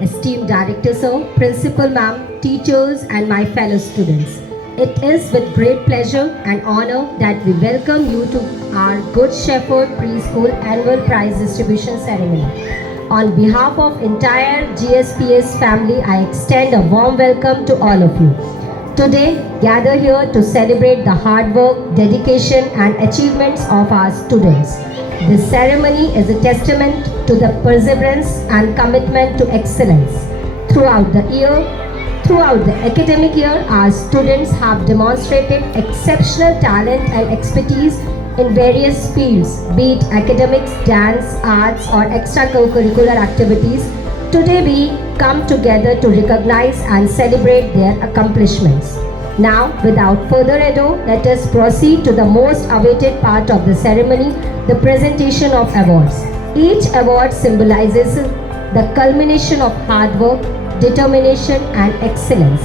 Esteemed Director Sir, Principal Ma'am, teachers and my fellow students. It is with great pleasure and honor that we welcome you to our Good Shepherd Preschool Annual Prize Distribution Ceremony. On behalf of entire GSPS family, I extend a warm welcome to all of you. Today, gather here to celebrate the hard work, dedication and achievements of our students. This ceremony is a testament to the perseverance and commitment to excellence. Throughout the academic year, our students have demonstrated exceptional talent and expertise in various fields, be it academics, dance, arts or extracurricular activities. Today we come together to recognize and celebrate their accomplishments. Now, without further ado, let us proceed to the most awaited part of the ceremony, the presentation of awards. Each award symbolizes the culmination of hard work, determination and excellence.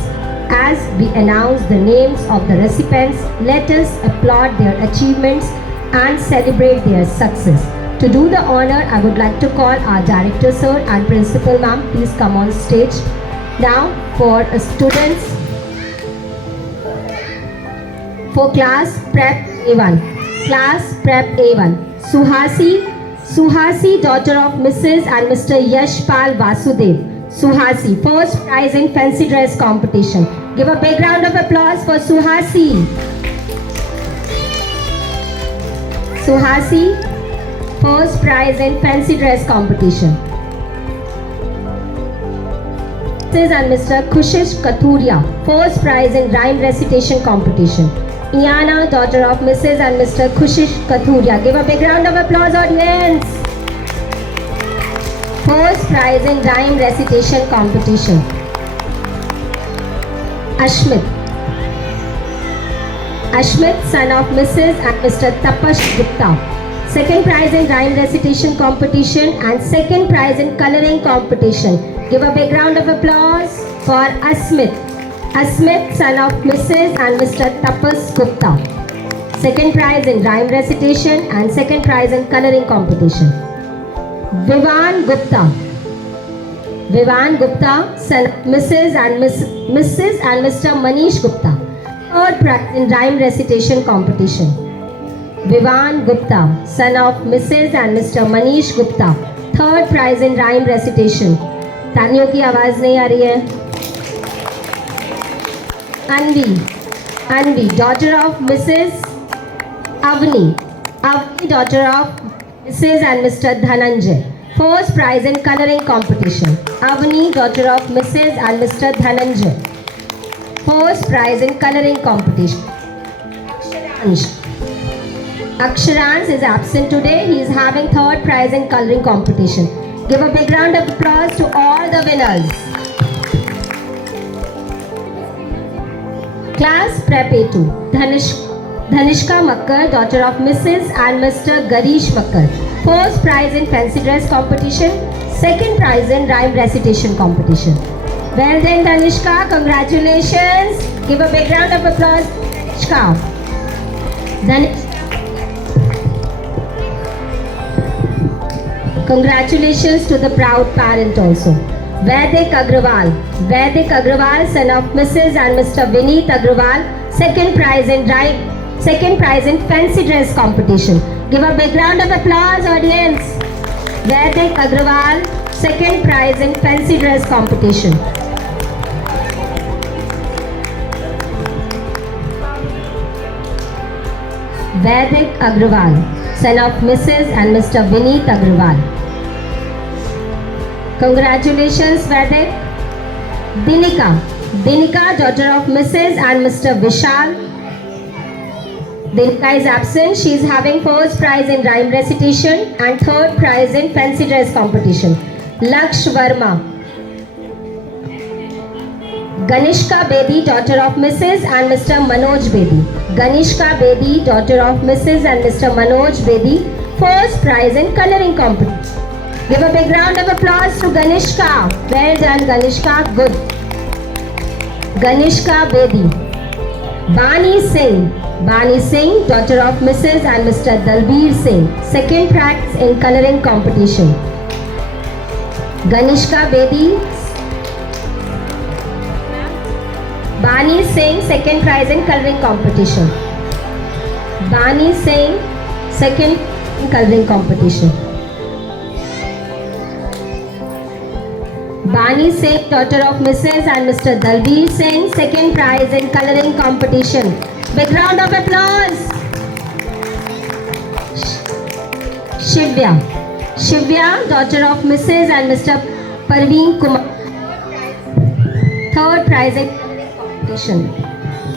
As we announce the names of the recipients, let us applaud their achievements and celebrate their success. To do the honor, I would like to call our Director Sir and Principal Ma'am, please come on stage. Now, for students, for Class Prep A1, Class Prep A1, Suhasi, daughter of Mrs. and Mr. Yashpal Vasudev. Suhasi, first prize in fancy dress competition. Give a big round of applause for Suhasi. Suhasi, first prize in fancy dress competition. Mrs. and Mr. Kushish Kathuria, first prize in rhyme recitation competition. Iana, daughter of Mrs. and Mr. Kushish Kathuria. Give a big round of applause, audience. First prize in rhyme recitation competition. Ashmit, son of Mrs. and Mr. Tapash Gupta. Second prize in rhyme recitation competition and second prize in coloring competition. Give a big round of applause for Asmit, son of Mrs. and Mr. Tapas Gupta. Second prize in rhyme recitation and second prize in coloring competition. Vivan Gupta, son of Mrs. and Mr. Manish Gupta. Third prize in rhyme recitation competition. Vivan Gupta, son of Mrs. and Mr. Manish Gupta. Third prize in rhyme recitation. तालियों की आवाज नहीं आ रही है. Anvi, daughter of Mrs. Avni, daughter of Mrs. and Mr. Dhananjay. First prize in coloring competition. Avni, daughter of Mrs. and Mr. Dhananjay. First prize in coloring competition. Aksharans is absent today. He is having third prize in coloring competition. Give a big round of applause to all the winners. Class Prep A2, Dhanishka Makkar, daughter of Mrs. and Mr. Garish Makkar. First prize in fancy dress competition, second prize in rhyme recitation competition. Well done, Dhanishka, congratulations. Give a big round of applause to Dhanishka. Congratulations to the proud parent also. Vaidik Agrawal, son of Mrs. and Mr. Vineet Agrawal, second prize in fancy dress competition. Give a big round of applause, audience. Vaidik Agrawal, second prize in fancy dress competition. Vaidik Agrawal, son of Mrs. and Mr. Vineet Agrawal. Congratulations, Vaidik. Dinika, daughter of Mrs. and Mr. Vishal. Dinika is absent. She is having first prize in rhyme recitation and third prize in fancy dress competition. Laksh Verma. Ganishka Bedi, daughter of Mrs. and Mr. Manoj Bedi. Ganishka Bedi, daughter of Mrs. and Mr. Manoj Bedi, first prize in coloring competition. Give a big round of applause to Ganishka. Well done, Ganishka. Good. Ganishka Bedi. Bani Singh, daughter of Mrs. and Mr. Dalbir Singh, second prize in coloring competition. Ganishka Bedi. Bani Singh, second prize in coloring competition. Bani Singh, second in coloring competition. Bani Singh, daughter of Mrs. and Mr. Dalbir Singh, second prize in coloring competition. Big round of applause. Shivya. Shivya, daughter of Mrs. and Mr. Parveen Kumar, third prize in coloring competition.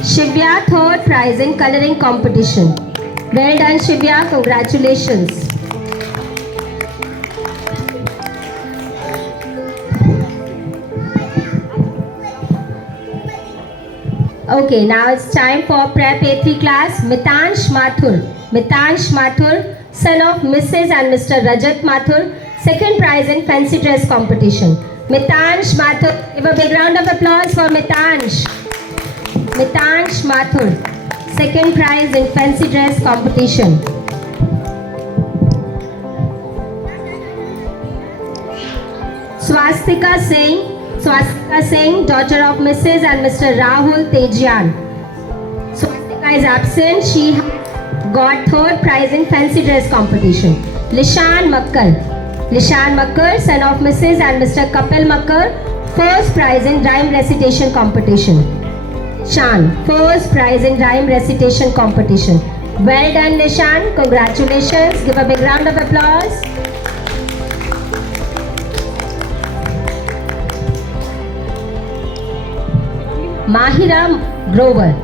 Shivya, third prize in coloring competition. Well done, Shivya. Congratulations. Okay, now it's time for Prep A3 class. Mitansh Mathur. Mitansh Mathur, son of Mrs. and Mr. Rajat Mathur, second prize in fancy dress competition. Mitansh Mathur, give a big round of applause for Mitansh. Mitansh Mathur, second prize in fancy dress competition. Swastika Singh. Swastika Singh, daughter of Mrs. and Mr. Rahul Tejian. Swastika is absent. She got third prize in fancy dress competition. Lishan Makkar. Lishan Makkar, son of Mrs. and Mr. Kapil Makkar, first prize in rhyme recitation competition. Lishan, first prize in rhyme recitation competition. Well done, Lishan. Congratulations. Give a big round of applause. Mahira Grover.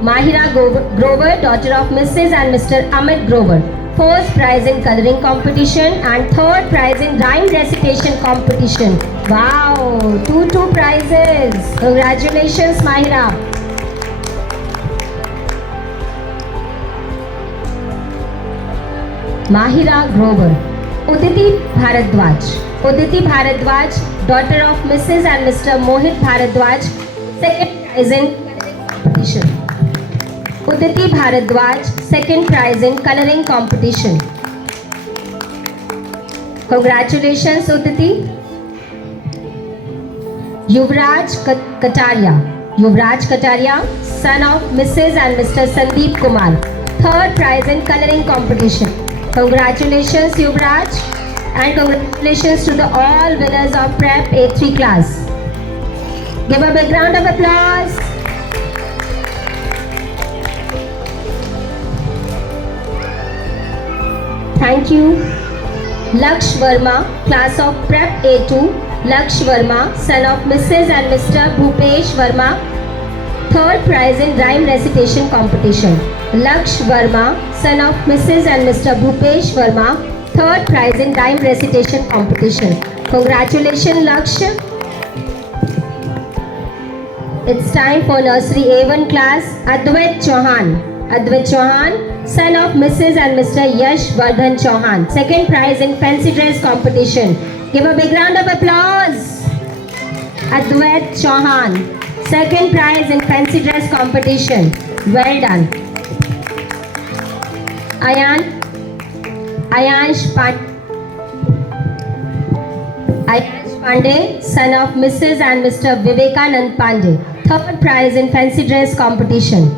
Mahira Grover, daughter of Mrs. and Mr. Amit Grover, first prize in coloring competition and third prize in rhyme recitation competition. Wow, two prizes. Congratulations, Mahira. Mahira Grover. Uditi Bharadwaj. Uditi Bharadwaj, daughter of Mrs. and Mr. Mohit Bharadwaj, second prize in coloring competition. Uditi Bharadwaj, second prize in coloring competition. Congratulations, Uditi. Yuvraj Kataria. Yuvraj Kataria, son of Mrs. and Mr. Sandeep Kumar, third prize in coloring competition. Congratulations, Yuvraj, and congratulations to the all winners of Prep A3 class. Give a big round of applause. Thank you. Laksh Verma, class of Prep A2. Laksh Verma, son of Mrs. and Mr. Bhupesh Verma, third prize in rhyme recitation competition. Laksh Verma, son of Mrs. and Mr. Bhupesh Verma, third prize in rhyme recitation competition. Congratulations, Laksh. It's time for nursery A1 class. Advait Chauhan. Advait Chauhan, son of Mrs. and Mr. Yash Vardhan Chauhan, second prize in fancy dress competition. Give a big round of applause. Advait Chauhan, second prize in fancy dress competition. Well done. Ayansh Pandey, son of Mrs. and Mr. Vivekanand Pandey, third prize in fancy dress competition.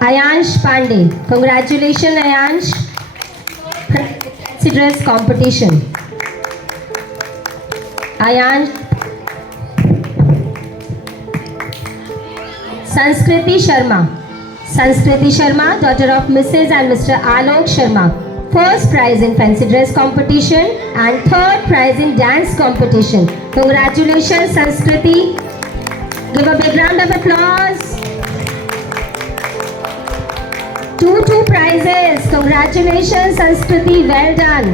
Ayansh Pandey, congratulations, Ayansh. Fancy dress competition. Ayansh. Sanskriti Sharma. Sanskriti Sharma, daughter of Mrs. and Mr. Alok Sharma, first prize in fancy dress competition and third prize in dance competition. Congratulations, Sanskriti. Give a big round of applause. Two prizes. Congratulations, Sanskriti. Well done.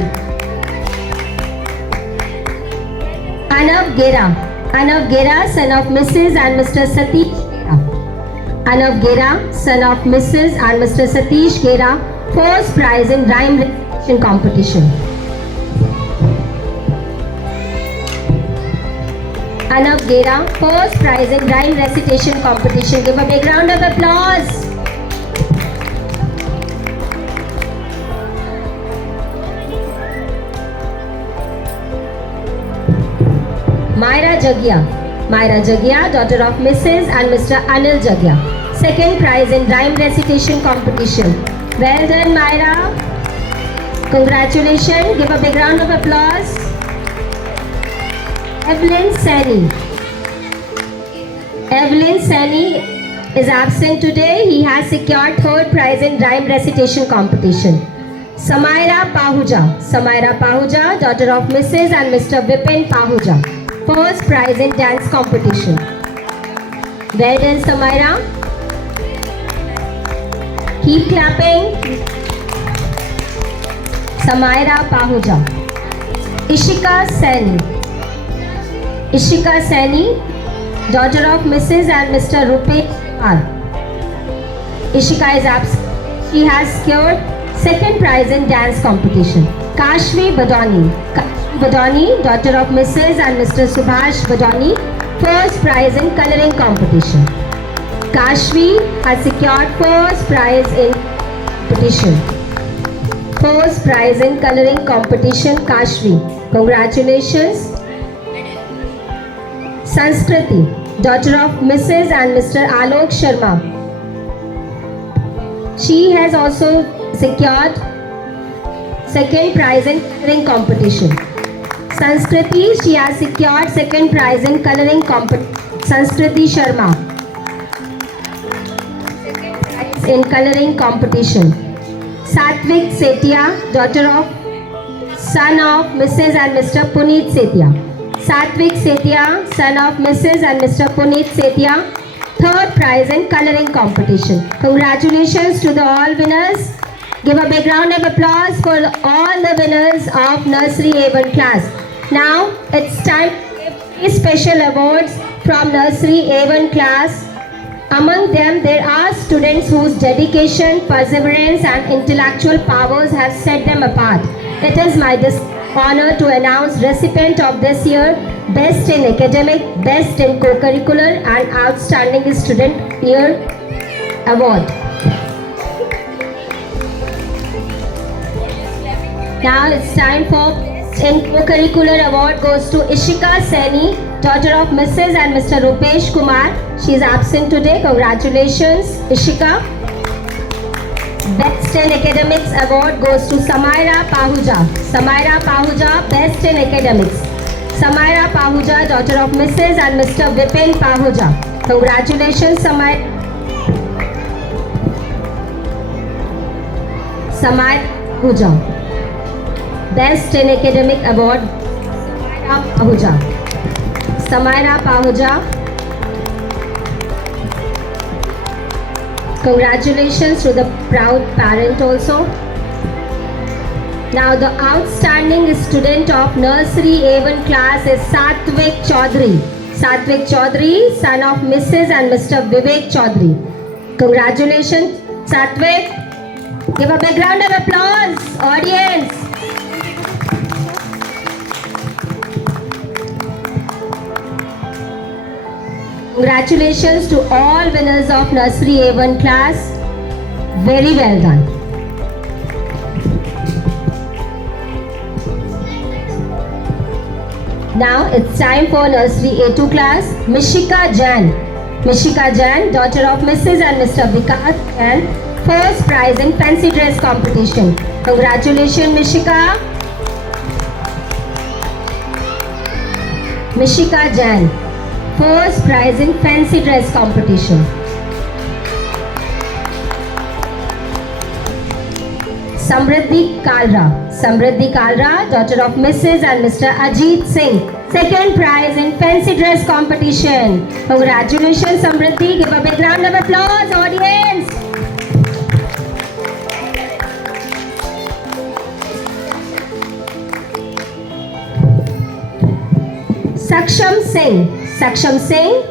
Anav Gera. Anav Gera, son of Mrs. and Mr. Satish Gera. Anav Gera, son of Mrs. and Mr. Satish Gera, first prize in rhyme recitation competition. Anav Gera, first prize in rhyme recitation competition. Give a big round of applause. Myra Jagia. Myra Jagia, daughter of Mrs. and Mr. Anil Jagia. Second prize in rhyme recitation competition. Well done, Myra. Congratulations. Give a big round of applause. Evelyn Sani. Evelyn Sani is absent today. He has secured third prize in rhyme recitation competition. Samaira Pahuja. Samaira Pahuja, daughter of Mrs. and Mr. Vipin Pahuja. First prize in dance competition. Well done, Samaira. Keep clapping. Samaira Pahuja. Ishika Sani. Ishika Sani, daughter of Mrs. and Mr. Rupesh R. Ishika is absent. She has secured second prize in dance competition. Kashvi Badani. Kashvi Badani, daughter of Mrs. and Mr. Subhash Badani, first prize in coloring competition. Kashvi has secured first prize in competition. First prize in coloring competition, Kashvi. Congratulations. Sanskriti, daughter of Mrs. and Mr. Alok Sharma. She has also secured second prize in coloring competition. Sanskriti, she has secured second prize in coloring competition. Sanskriti Sharma. Second prize in coloring competition. Satvik Setia, daughter of son of Mrs. and Mr. Puneet Setia. Satvik Setia, son of Mrs. and Mr. Puneet Setia, third prize in coloring competition. Congratulations to the all winners. Give a big round of applause for all the winners of Nursery A1 class. Now it's time to give 3 special awards from Nursery A1 class. Among them, there are students whose dedication, perseverance and intellectual powers have set them apart. It is my honor to announce recipient of this year Best in Academic, Best in Co-Curricular and Outstanding Student Year Award. Now it's time for Best in Co-Curricular Award goes to Ishika Sani, daughter of Mrs. and Mr. Rupesh Kumar. She is absent today. Congratulations, Ishika. Best in Academics Award goes to Samaira Pahuja. Samaira Pahuja, Best in Academics. Samaira Pahuja, daughter of Mrs. and Mr. Vipin Pahuja. Congratulations, Samaira. Samaira Pahuja. Best in Academic Award, Samaira Pahuja. Samaira Pahuja. Congratulations to the proud parent also. Now the outstanding student of Nursery A1 class is Satvik Chaudhary. Satvik Chaudhary, son of Mrs. and Mr. Vivek Chaudhary. Congratulations, Satvik. Give a big round of applause, audience. Congratulations to all winners of Nursery A1 class. Very well done. Now it's time for Nursery A2 class. Mishika Jain. Mishika Jain, daughter of Mrs. and Mr. Vikas Jain, first prize in fancy dress competition. Congratulations, Mishika. Mishika Jain, first prize in fancy dress competition. Samriddhi Kalra. Samriddhi Kalra, daughter of Mrs. and Mr. Ajit Singh, second prize in fancy dress competition. Congratulations, Samriddhi. Give a big round of applause, audience. Saksham Singh. Saksham Singh.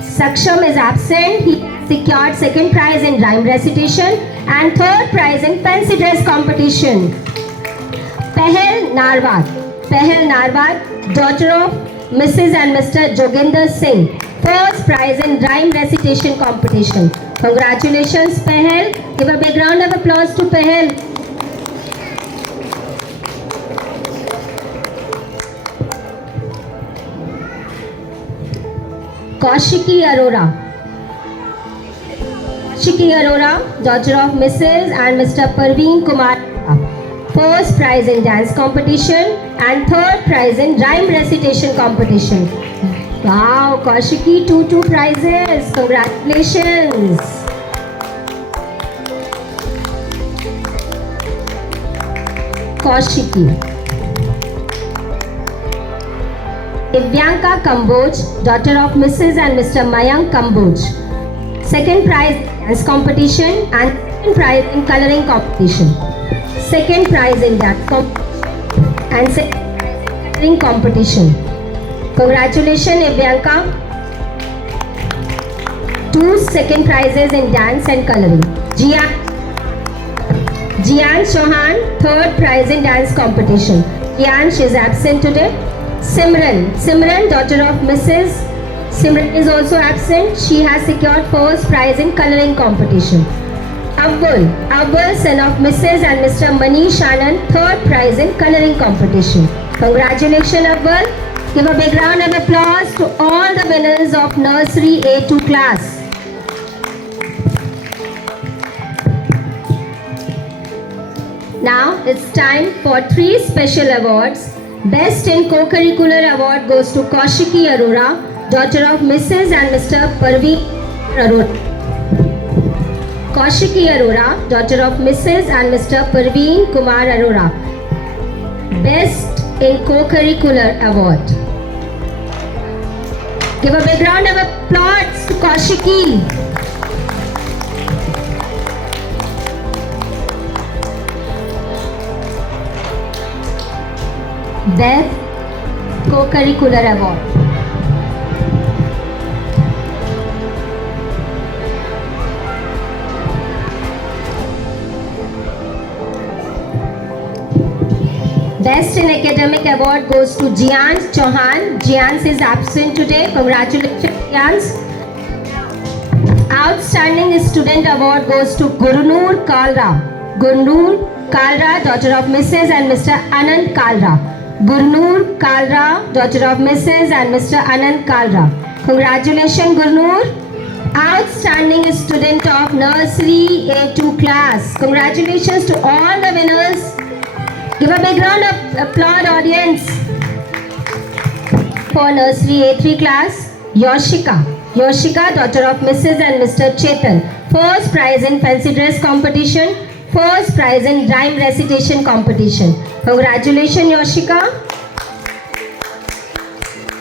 Saksham is absent. He secured second prize in rhyme recitation and third prize in fancy dress competition. Pahel Narwat. Pahel Narwat, daughter of Mrs. and Mr. Joginder Singh, first prize in rhyme recitation competition. Congratulations, Pahel. Give a big round of applause to Pahel. Kaushiki Arora. Kaushiki Arora, daughter of Mrs. and Mr. Parveen Kumar. First prize in dance competition and third prize in rhyme recitation competition. Wow, Kaushiki, two prizes. Congratulations. Kaushiki. Divyanka Kamboj, daughter of Mrs. and Mr. Mayank Kamboj. Second prize in dance competition and second prize in coloring competition. Second prize in dance competition and second prize in coloring competition. Congratulations, Divyanka. 2 second prizes in dance and coloring. Jian Chauhan, third prize in dance competition. Jian, she is absent today. Simran, daughter of Mrs. Simran is also absent. She has secured first prize in coloring competition. Awwal, son of Mrs. and Mr. Manish Anand, third prize in coloring competition. Congratulations, Awwal. Give a big round of applause to all the winners of Nursery A2 class. Now it's time for 3 special awards. Best in Co-Curricular Award goes to Kaushiki Arora, daughter of Mrs. and Mr. Parveen Arora. Kaushiki Arora, daughter of Mrs. and Mr. Parveen Kumar Arora. Best in Co-Curricular Award. Give a big round of applause to Kaushiki. Best Co-Curricular Award. Best in Academic Award goes to Jian Chauhan. Jian is absent today. Congratulations, Jian. Outstanding Student Award goes to Gurnoor Kalra. Gurnoor Kalra, daughter of Mrs. and Mr. Anand Kalra. Gurnoor Kalra, daughter of Mrs. and Mr. Anand Kalra. Congratulations, Gurnoor. Outstanding Student of Nursery A2 class. Congratulations to all the winners. Give a big round of applause, audience. For Nursery A3 class, Yoshika, daughter of Mrs. and Mr. Chetan. First prize in fancy dress competition. First prize in rhyme recitation competition. Congratulations, Yoshika.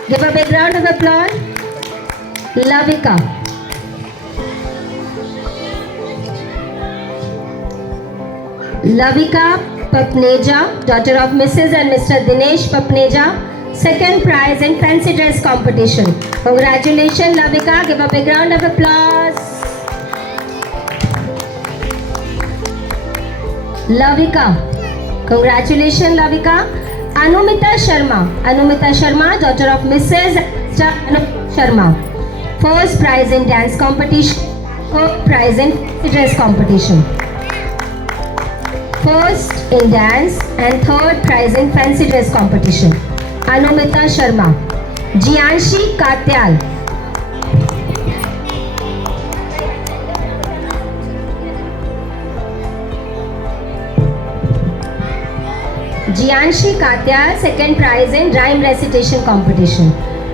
Give a big round of applause. Lavika. Papneja, daughter of Mrs. and Mr. Dinesh Papneja. Second prize in fancy dress competition. Congratulations, Lavika. Give a big round of applause. Lavika. Congratulations, Lavika. Anumita Sharma, daughter of Mrs. Sharma. First prize in dance competition. Third prize in fancy dress competition. First in dance and third prize in fancy dress competition. Anumita Sharma. Jianshi Katyal. Jianshi Katyal, second prize in rhyme recitation competition.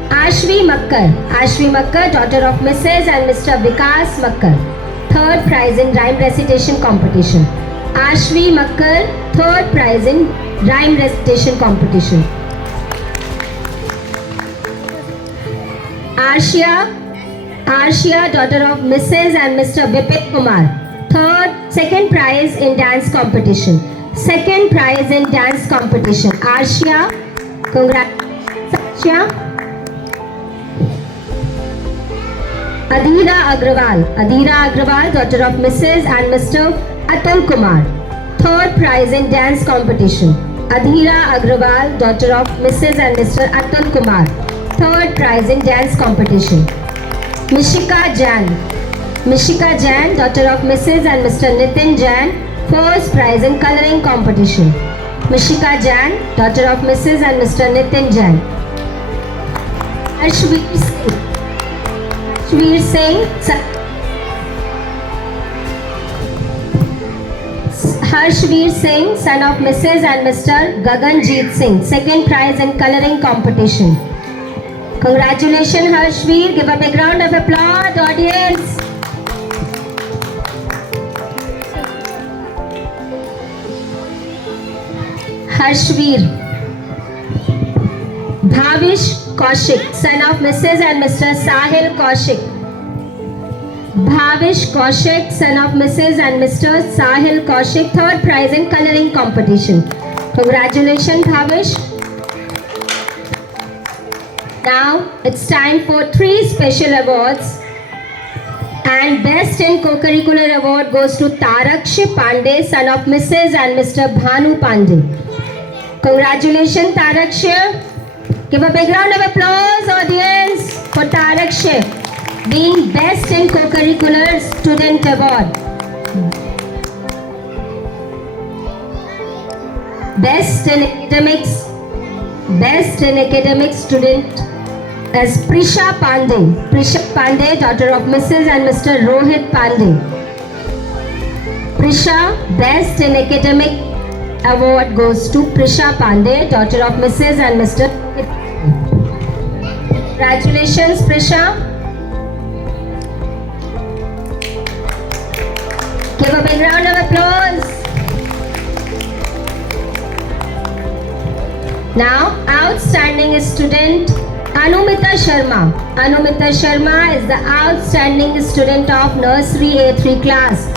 Ashvi Makkar, daughter of Mrs. and Mr. Vikas Makkar. Third prize in rhyme recitation competition. Ashvi Makkar, third prize in rhyme recitation competition. Arshia, daughter of Mrs. and Mr. Vipin Kumar. Second prize in dance competition. Second prize in dance competition. Arshia, congratulations, Arshia. Adhira Agrawal, daughter of Mrs. and Mr. Atul Kumar. Third prize in dance competition. Adhira Agrawal, daughter of Mrs. and Mr. Atul Kumar. Third prize in dance competition. Mishika Jain, daughter of Mrs. and Mr. Nitin Jain. First prize in coloring competition. Mishika Jain, daughter of Mrs. and Mr. Nitin Jain. Harshveer Singh, Harshveer Singh, son of Mrs. and Mr. Gaganjeet Singh, second prize in coloring competition. Congratulations, Harshveer. Give a big round of applause, audience. Harshveer. Bhavish Kaushik, son of Mrs. and Mr. Sahil Kaushik. Bhavish Kaushik, son of Mrs. and Mr. Sahil Kaushik, third prize in coloring competition. Congratulations, Bhavish. Now it's time for 3 special awards. And Best in Co-Curricular Award goes to Taraksh Pandey, son of Mrs. and Mr. Bhanu Pandey. Congratulations, Taraksh. Give a big round of applause, audience, for Taraksh being Best in Co-Curricular Student Award. Best in Academics Student as Prisha Pandey. Prisha Pandey, daughter of Mrs. and Mr. Rohit Pandey. Prisha, Best in Academic Award goes to Prisha Pandey, daughter of Mrs. and Mr. Congratulations, Prisha. Give a big round of applause. Now, outstanding student Anumita Sharma. Anumita Sharma is the outstanding student of nursery A3 class.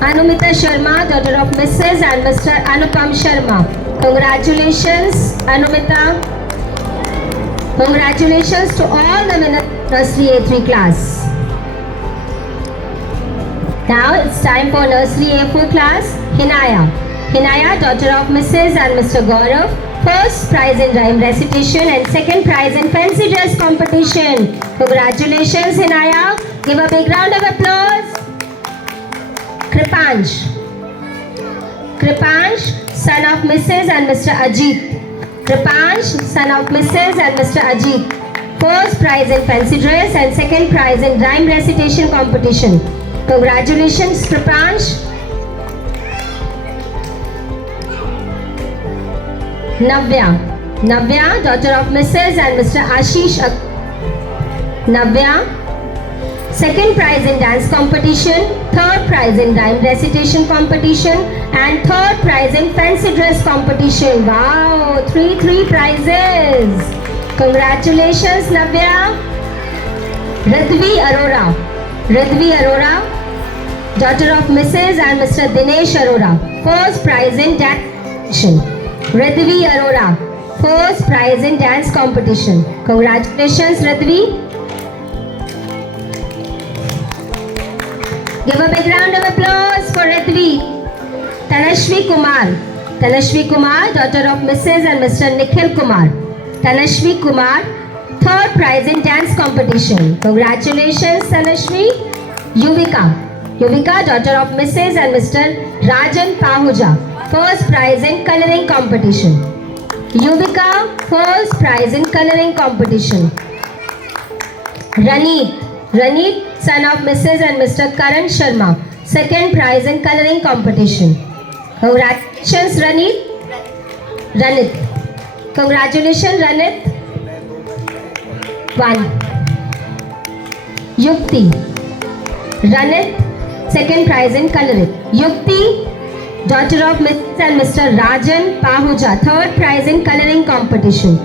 Anumita Sharma, daughter of Mrs. and Mr. Anupam Sharma. Congratulations, Anumita. Congratulations to all the nursery A3 class. Now it's time for nursery A4 class. Hinaya. Hinaya, daughter of Mrs. and Mr. Gaurav. First prize in rhyme recitation and second prize in fancy dress competition. Congratulations, Hinaya. Give a big round of applause. Kripansh. Kripansh, son of Mrs. and Mr. Ajit. Kripansh, son of Mrs. and Mr. Ajit. First prize in fancy dress and second prize in rhyme recitation competition. Congratulations, Kripansh. Navya. Navya, daughter of Mrs. and Mr. Ashish. Navya, second prize in dance competition, third prize in rhyme recitation competition, and third prize in fancy dress competition. Wow, three prizes. Congratulations, Navya. Ridhvi Arora. Ridhvi Arora, daughter of Mrs. and Mr. Dinesh Arora. First prize in dance competition. Ridhvi Arora, first prize in dance competition. Congratulations, Ridhvi. Give a big round of applause for Ridhvi. Tanashvi Kumar. Tanashvi Kumar, daughter of Mrs. and Mr. Nikhil Kumar. Tanashvi Kumar, third prize in dance competition. Congratulations, Tanashvi. Yuvika. Yuvika, daughter of Mrs. and Mr. Rajan Pahuja. First prize in coloring competition. Yuvika, first prize in coloring competition. Raneet. Raneet, son of Mrs. and Mr. Karan Sharma. Second prize in coloring competition. Congratulations, Raneet. Ranit. Congratulations, Ranit. 1. Yukti. Ranit, second prize in coloring. Yukti, daughter of Mrs. and Mr. Rajan Pahuja, third prize in coloring competition.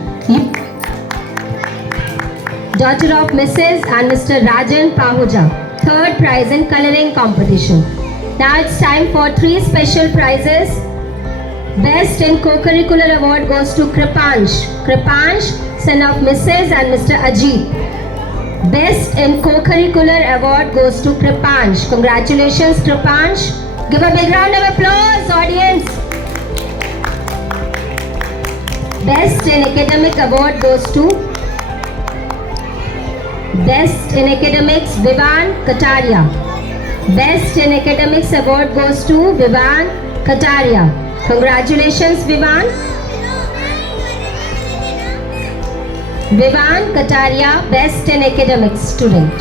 Daughter of Mrs. and Mr. Rajan Pahuja, third prize in coloring competition. Now it's time for 3 special prizes. Best in Co-Curricular Award goes to Kripansh. Kripansh, son of Mrs. and Mr. Ajit. Best in Co-Curricular Award goes to Kripansh. Congratulations, Kripansh. Give a big round of applause, audience. Best in Academic Award goes to Best in Academics, Vivan Kataria. Best in Academics Award goes to Vivan Kataria. Congratulations, Vivan. Vivan Kataria, Best in Academics student.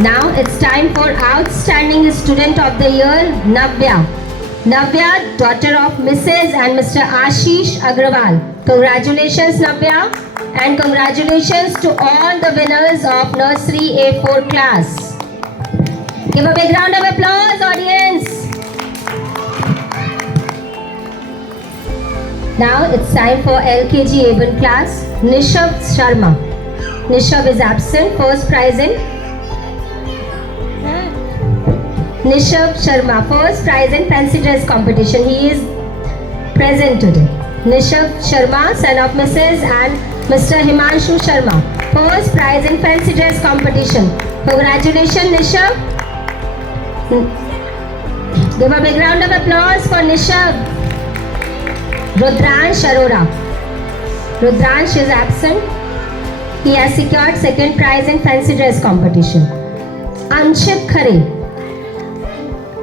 Now it's time for Outstanding Student of the Year, Navya. Navya, daughter of Mrs. and Mr. Ashish Agrawal. Congratulations, Navya, and congratulations to all the winners of Nursery A4 class. Give a big round of applause, audience. Now it's time for LKG A1 class, Nishav Sharma. Nishav is absent. First prize in Nishav Sharma, first prize in fancy dress competition. He is present today. Nishav Sharma, son of Mrs. and Mr. Himanshu Sharma, first prize in fancy dress competition. Congratulations, Nishav. Give a big round of applause for Nishav. Rudransh Arora. Rudransh is absent. He has secured second prize in fancy dress competition. Anshit Khare.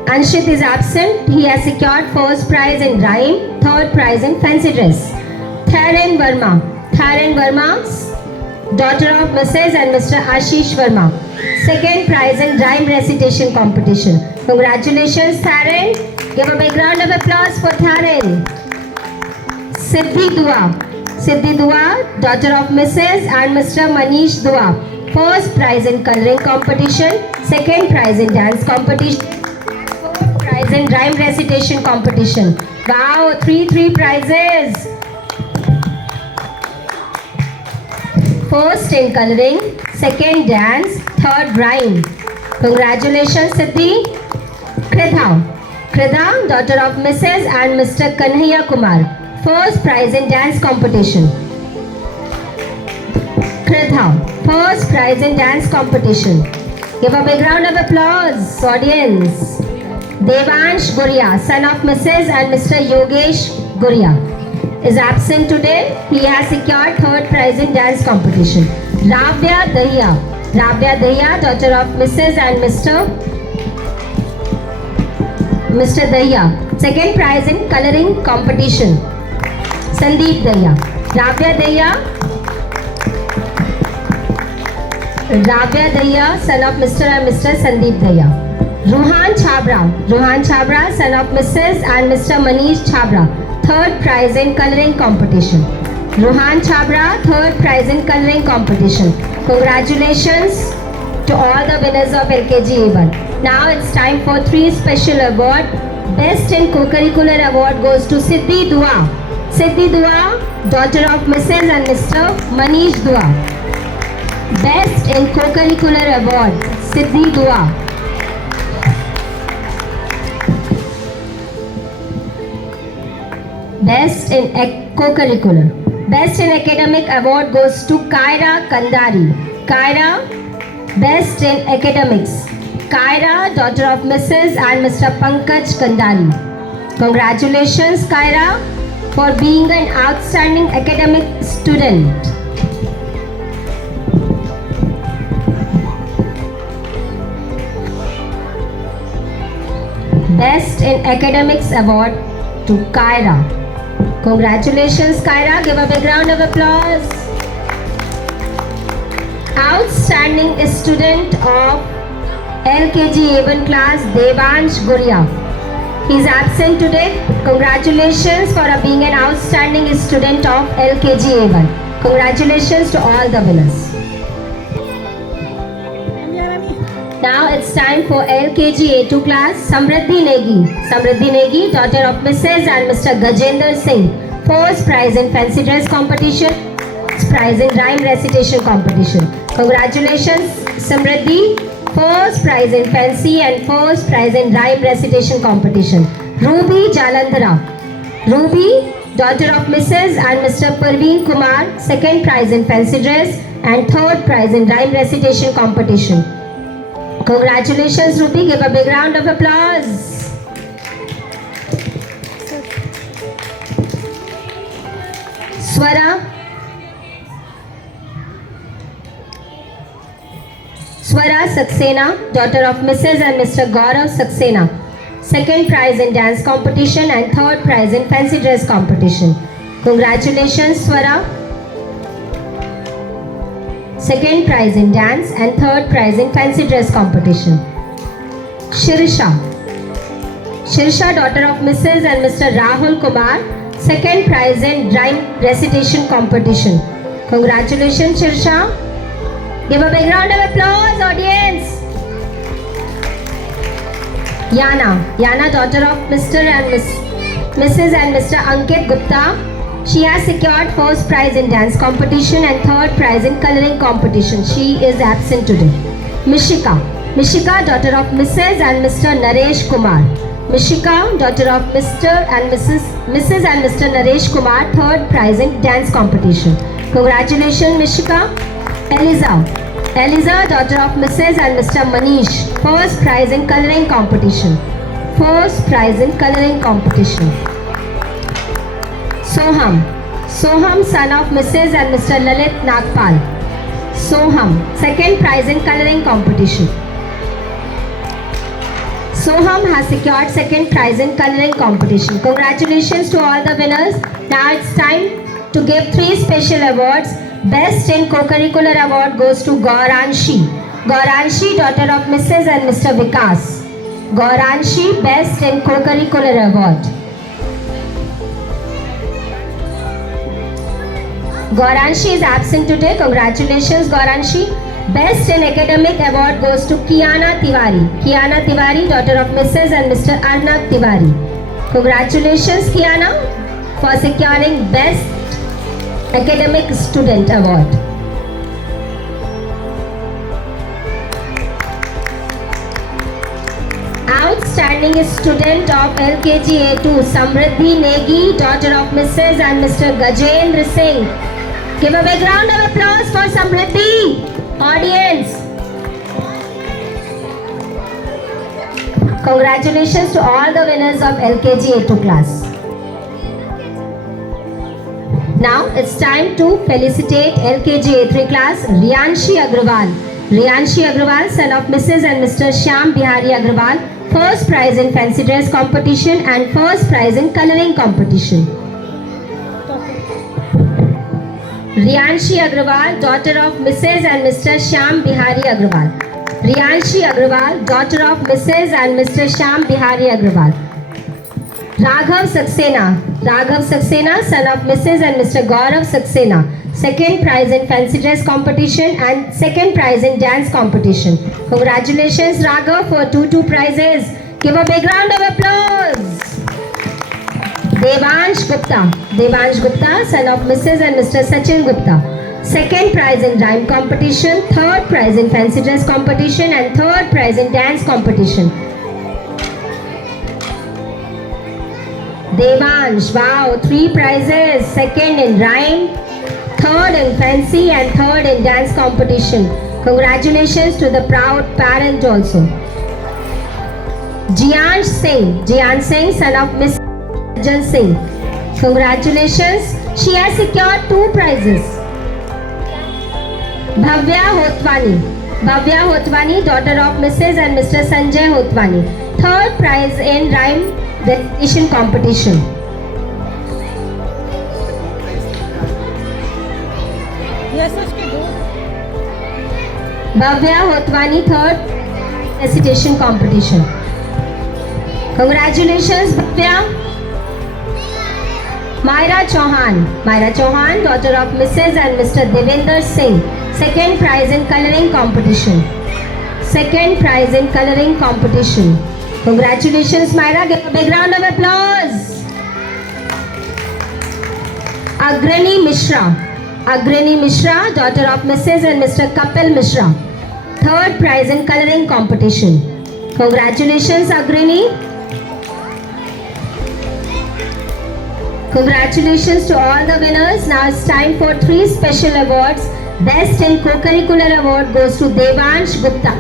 Anshit is absent. He has secured first prize in rhyme, third prize in fancy dress. Tharen Verma. Tharen Verma, daughter of Mrs. and Mr. Ashish Verma, second prize in rhyme recitation competition. Congratulations, Tharen. Give a big round of applause for Tharen. Siddhi Dua. Siddhi Dua, daughter of Mrs. and Mr. Manish Dua, first prize in coloring competition, second prize in dance competition, fourth prize in rhyme recitation competition. Wow, three prizes. First in coloring, second dance, third rhyme. Congratulations, Siddhi. Kridha. Kridha, daughter of Mrs. and Mr. Kanhaiya Kumar, first prize in dance competition. Kridha, first prize in dance competition. Give a big round of applause, audience. Devansh Guria, son of Mrs. and Mr. Yogesh Guria, is absent today. He has secured third prize in dance competition. Ravya Dahiya. Ravya Dahiya, daughter of Mrs. and Mr. Dahiya, second prize in coloring competition. Sandeep Dahiya. Ravya Dahiya. Ravya Dahiya, son of Mr. and Mr. Sandeep Dahiya. Ruhan Chhabra. Ruhan Chhabra, son of Mrs. and Mr. Manish Chhabra, third prize in coloring competition. Ruhan Chhabra, third prize in coloring competition. Congratulations to all the winners of LKG A1. Now it's time for 3 special award. Best in Co-Curricular Award goes to Siddhi Dua. Siddhi Dua, daughter of Mrs. and Mr. Manish Dua. Best in Co-Curricular Award, Siddhi Dua. Best in Co-Curricular. Best in Academic Award goes to Kaira Kandari. Kaira, Best in Academics. Kaira, daughter of Mrs. and Mr. Pankaj Kandari. Congratulations, Kaira, for being an outstanding academic student. Best in Academics Award to Kaira. Congratulations, Kaira. Give a big round of applause. Outstanding student of LKG A1 class, Devansh Guria. He is absent today. Congratulations for being an outstanding student of LKG A1. Congratulations to all the winners. Now it's time for LKG A2 class, Samriddhi Negi. Samriddhi Negi, daughter of Mrs. and Mr. Gajendra Singh, first prize in fancy dress competition, first prize in rhyme recitation competition. Congratulations, Samriddhi. First prize in fancy and first prize in rhyme recitation competition. Ruby Jalandhara. Ruby, daughter of Mrs. and Mr. Parveen Kumar, second prize in fancy dress and third prize in rhyme recitation competition. Congratulations, Ruby. Give a big round of applause. Swara. Swara Saxena, daughter of Mrs. and Mr. Gaurav Saxena, second prize in dance competition and third prize in fancy dress competition. Congratulations, Swara. second prize in dance, and third prize in fancy dress competition. Shirsha. Shirsha, daughter of Mrs. and Mr. Rahul Kumar, second prize in rhyme recitation competition. Congratulations, Shirsha. Give a big round of applause, audience. Yana, daughter of Mr. and Mrs. and Mr. Ankit Gupta. She has secured first prize in dance competition and third prize in coloring competition. She is absent today. Mishika, daughter of Mrs. and Mr. Naresh Kumar. Mishika, daughter of Mr. and Mrs. and Mr. Naresh Kumar, third prize in dance competition. Congratulations, Mishika. Eliza, daughter of Mrs. and Mr. Manish, first prize in coloring competition. First prize in coloring competition. Soham, son of Mrs. and Mr. Lalit Nagpal. Soham, second prize in coloring competition. Soham has secured second prize in coloring competition. Congratulations to all the winners. Now it's time to give 3 special awards. Best in Co-Curricular Award goes to Gauranshi, daughter of Mrs. and Mr. Vikas. Gauranshi, Best in Co-Curricular Award. Gauranshi is absent today. Congratulations, Gauranshi. Best in Academic Award goes to Kiana Tiwari, daughter of Mrs. and Mr. Arnab Tiwari. Congratulations, Kiana, for securing Best Academic Student Award. Outstanding student of LKG A2, Samriddhi Negi, daughter of Mrs. and Mr. Gajendra Singh. Give a big round of applause for Samriddhi. Audience. Congratulations to all the winners of LKG A2 class. Now it's time to felicitate LKG A3 class Riyanshi Agrawal, son of Mrs. and Mr. Shyam Bihari Agrawal, first prize in fancy dress competition and first prize in coloring competition. Riyanshi Agrawal, daughter of Mrs. and Mr. Shyam Bihari Agrawal. Riyanshi Agrawal, daughter of Mrs. and Mr. Shyam Bihari Agrawal. Raghav Saxena, son of Mrs. and Mr. Gaurav Saxena, second prize in fancy dress competition and second prize in dance competition. Congratulations, Raghav, for two prizes. Give a big round of applause. Devansh Gupta, son of Mrs. and Mr. Sachin Gupta, second prize in rhyme competition, third prize in fancy dress competition and third prize in dance competition. Devansh, wow, 3 prizes, second in rhyme, third in fancy and third in dance competition. Congratulations to the proud parent also. Jian Singh, son of Miss Jan Singh. Congratulations, she has secured 2 prizes. Bhavya Hotwani, daughter of Mrs. and Mr. Sanjay Hotwani, third prize in rhyme recitation competition. Bhavya Hotwani, third recitation competition. Congratulations, Bhavya. Myra Chauhan, daughter of Mrs. and Mr. Devinder Singh, second prize in coloring competition. Congratulations, Myra. Give a big round of applause. Agrani Mishra, daughter of Mrs. and Mr. Kapil Mishra, third prize in coloring competition. Congratulations, Agrani. Congratulations to all the winners. Now it's time for 3 special awards. Best in Co-Curricular Award goes to Devansh Gupta,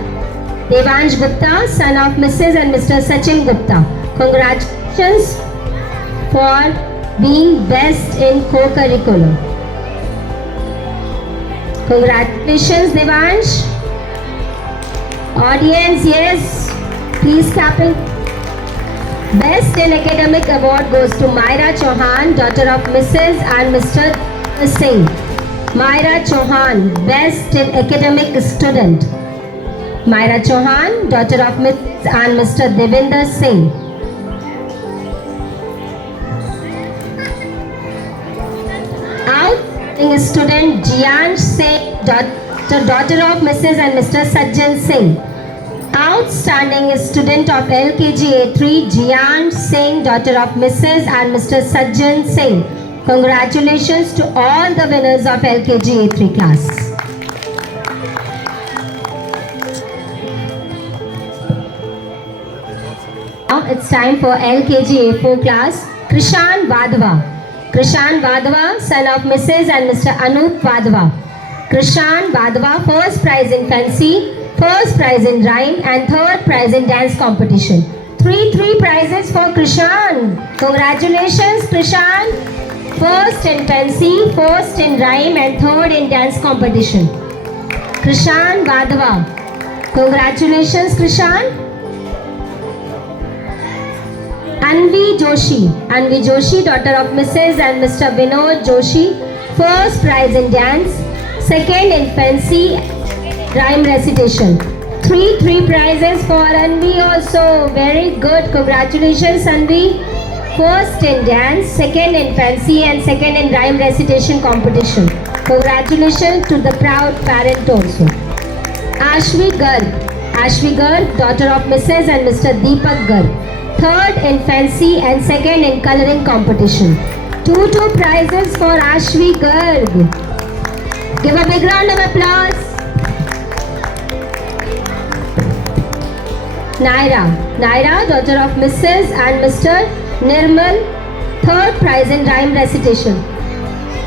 son of Mrs. and Mr. Sachin Gupta. Congratulations for being best in Co-Curricular. Congratulations, Devansh. Audience, yes, please clap it. Best in Academic Award goes to Myra Chauhan, daughter of Mrs. and Mr. Singh. Myra Chauhan, Best in Academic Student. Myra Chauhan, daughter of Ms. and Mr. Devinder Singh. Outstanding student Jian Singh, daughter of Mrs. and Mr. Sajjan Singh. Outstanding student of LKG A3 Jian Singh, daughter of Mrs. and Mr. Sajjan Singh. Congratulations to all the winners of LKG A3 class. Now it's time for LKG A4 class. Krishan Vadhva. Krishan Vadhva, son of Mrs. and Mr. Anup Vadhva. Krishan Vadhva, first prize in fancy, first prize in rhyme and third prize in dance competition. Three prizes for Krishan. Congratulations Krishan. First in fancy, first in rhyme and third in dance competition. Krishan Vadhva. Congratulations Krishan. Anvi Joshi. Anvi Joshi, daughter of Mrs. and Mr. Vinod Joshi. First prize in dance, second in fancy rhyme recitation. Three prizes for Anvi also. Very good. Congratulations Anvi. First in dance, second in fancy and second in rhyme recitation competition. Congratulations to the proud parent also. Ashvi Garg. Ashvi Garg, daughter of Mrs. and Mr. Deepak Garg. Third in fancy and second in coloring competition. Two prizes for Ashvi Garg. Give a big round of applause. Naira, daughter of Mrs. and Mr. Nirmal, third prize in rhyme recitation.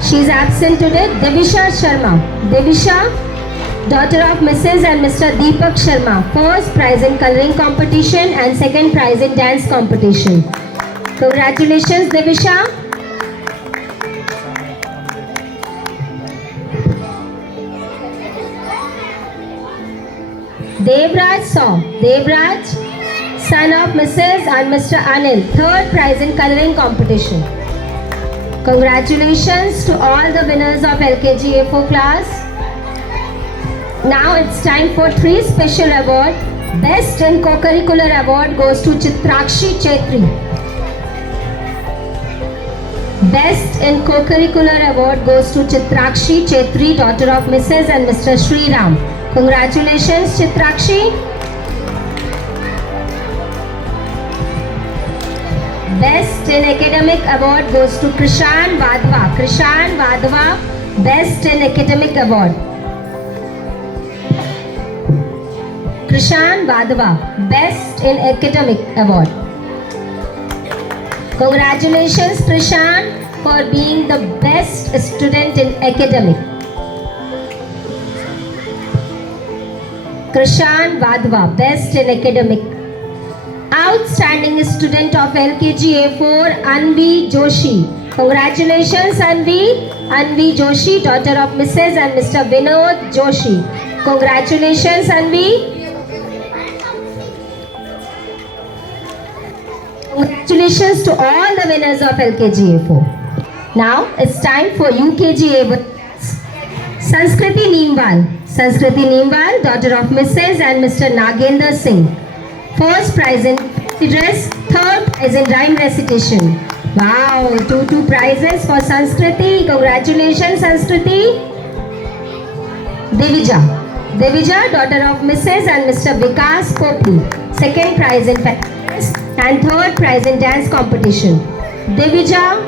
She is absent today. Devisha Sharma. Devisha, daughter of Mrs. and Mr. Deepak Sharma, first prize in coloring competition and second prize in dance competition. Congratulations Devisha. Devraj Saw. Devraj, son of Mrs. and Mr. Anil, third prize in coloring competition. Congratulations to all the winners of LKG A4 class. Now it's time for three special awards. Best in Co-Curricular Award goes to Chitrakshi Chetri. Best in Co-Curricular Award goes to Chitrakshi Chetri, daughter of Mrs. and Mr. Sri Ram. Congratulations Chitrakshi. Best in Academic Award goes to Krishan Vadhva. Krishan Vadhva, Best in Academic Award. Krishan Vadhva, Best in Academic Award. Congratulations Krishan for being the best student in academic. Krishan Vadhva, Best in Academic. Outstanding student of LKG A4, Anvi Joshi. Congratulations Anvi. Anvi Joshi, daughter of Mrs. and Mr. Vinod Joshi. Congratulations Anvi. Congratulations to all the winners of LKG A4. Now it's time for UKG A1. Sanskriti Neemwal. Sanskriti Neemwal, daughter of Mrs. and Mr. Nagendra Singh. First prize in dress, third prize in rhyme recitation. Wow, two prizes for Sanskriti. Congratulations Sanskriti. Devija, daughter of Mrs. and Mr. Vikas Kopli. Second prize in dress and third prize in dance competition. Devija,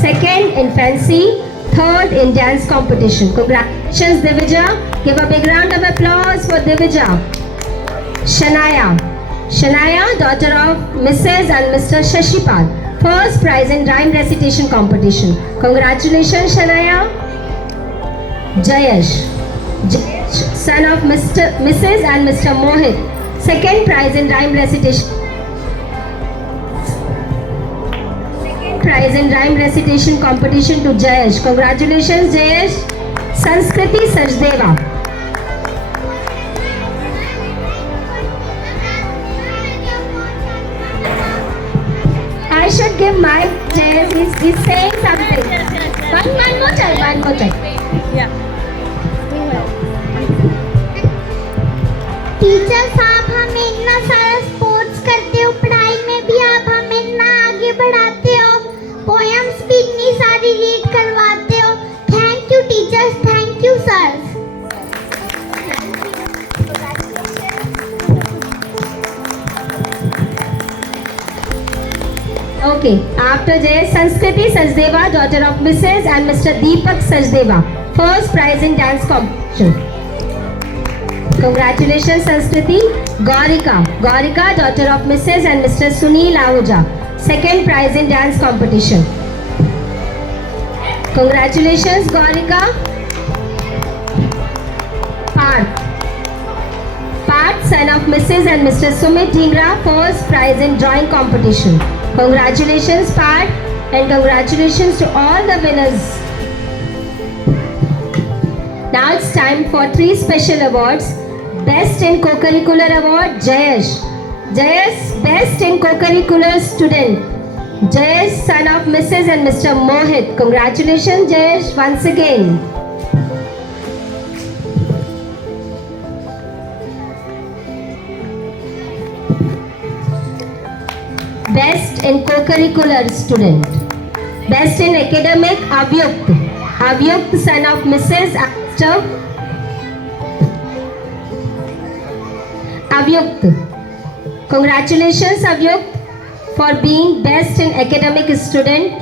second in fancy, third in dance competition. Congratulations Devija. Give a big round of applause for Devija. Shanaya, daughter of Mrs. and Mr. Shashipal, first prize in rhyme recitation competition. Congratulations Shanaya. Jayesh, son of Mrs. and Mr. Mohit, second prize in rhyme recitation. Second prize in rhyme recitation competition to Jayesh. Congratulations Jayesh. Sanskriti Sajdeva. I should give my Jayesh. He's saying something. One more time. Teacher साहब, हमें इतना सारा sports करते हो, पढ़ाई में भी आप हमें इतना आगे बढ़ाते हो, पोएम्स भी इतनी सारी रीड करवाते हो। Thank you teachers, thank you sir. Okay, after Jay, Sanskriti Sachdeva, daughter of Mrs. and Mr. Deepak Sachdeva, first prize in dance competition. Congratulations Sanskriti. Gaurika, daughter of Mrs. and Mr. Sunil Ahuja, second prize in dance competition. Congratulations Gaurika. Parth, son of Mrs. and Mr. Sumit Dhingra, first prize in drawing competition. Congratulations Parth, and congratulations to all the winners. Now it's time for 3 special awards. Best in Co-Curricular Award, Jayesh, Best in Co-Curricular Student, Jayesh, son of Mrs. and Mr. Mohit. Congratulations Jayesh once again. Best in Co-Curricular Student. Best in Academic, Avyukt, son of Mrs. Mr. Avyukt. Congratulations Avyukt for being best in academic student.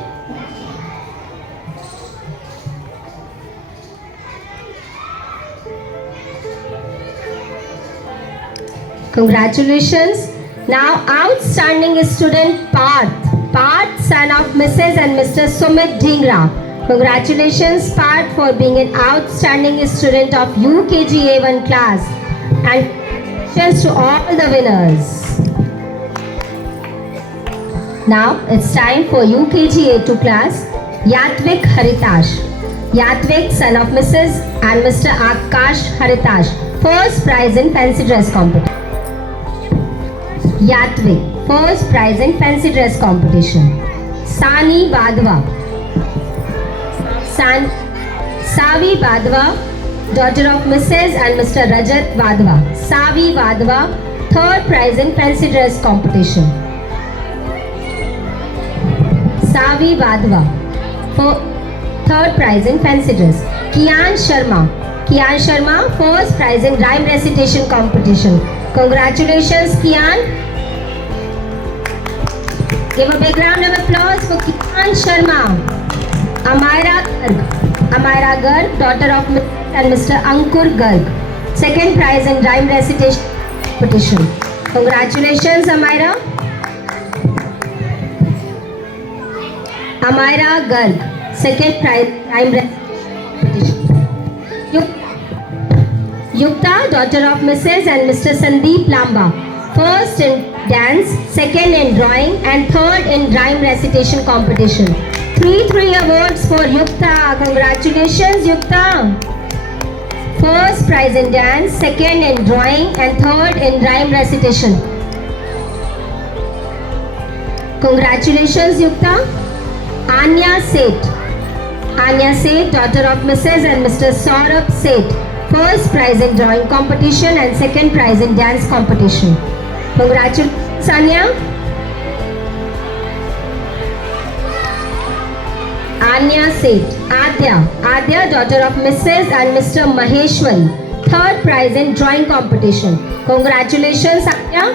Congratulations. Now outstanding student Parth, son of Mrs. and Mr. Sumit Dhingra. Congratulations Parth for being an outstanding student of UKG A1 class, and congratulations to all the winners. Now it's time for UKG A2 class. Yatvik Haritash, son of Mrs. and Mr. Akash Haritash, first prize in fancy dress competition. Yatvik, first prize in fancy dress competition. Savi Badwa, daughter of Mrs. and Mr. Rajat Badwa. Savi Badwa, third prize in fancy dress competition. Savi Badwa, third prize in fancy dress. Kian Sharma, first prize in rhyme recitation competition. Congratulations Kian. Give a big round of applause for Kian Sharma. Amira Garg, daughter of Mrs. and Mr. Ankur Garg, second prize in rhyme recitation competition. Congratulations Amira. Amira Garg, second prize rhyme recitation competition. Yukta, daughter of Mrs. and Mr. Sandeep Lamba, first in dance, second in drawing, and third in rhyme recitation competition. 3 awards for Yukta. Congratulations Yukta. First prize in dance, second in drawing, and third in rhyme recitation. Congratulations Yukta. Anya Seth, daughter of Mrs. and Mr. Saurabh Seth, first prize in drawing competition and second prize in dance competition. Congratulations Anya. Anya Seth. Adya, daughter of Mrs. and Mr. Maheshwari, third prize in drawing competition. Congratulations Adya.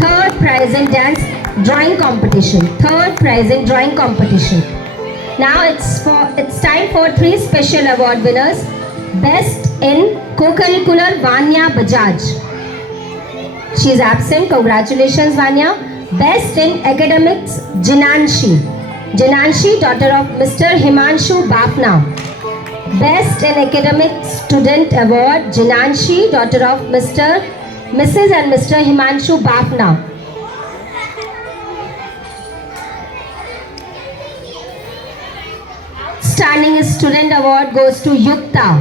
Third prize in dance drawing competition. Third prize in drawing competition. Now it's time for 3 special award winners. Best in Co-Curricular, Vanya Bajaj. She is absent. Congratulations Vanya. Best in Academics, Jinanshi, daughter of Mr. Himanshu Bafna. Best in Academic Student Award, Jinanshi, daughter of Mrs. and Mr. Himanshu Bafna. Outstanding Student Award goes to Yukta.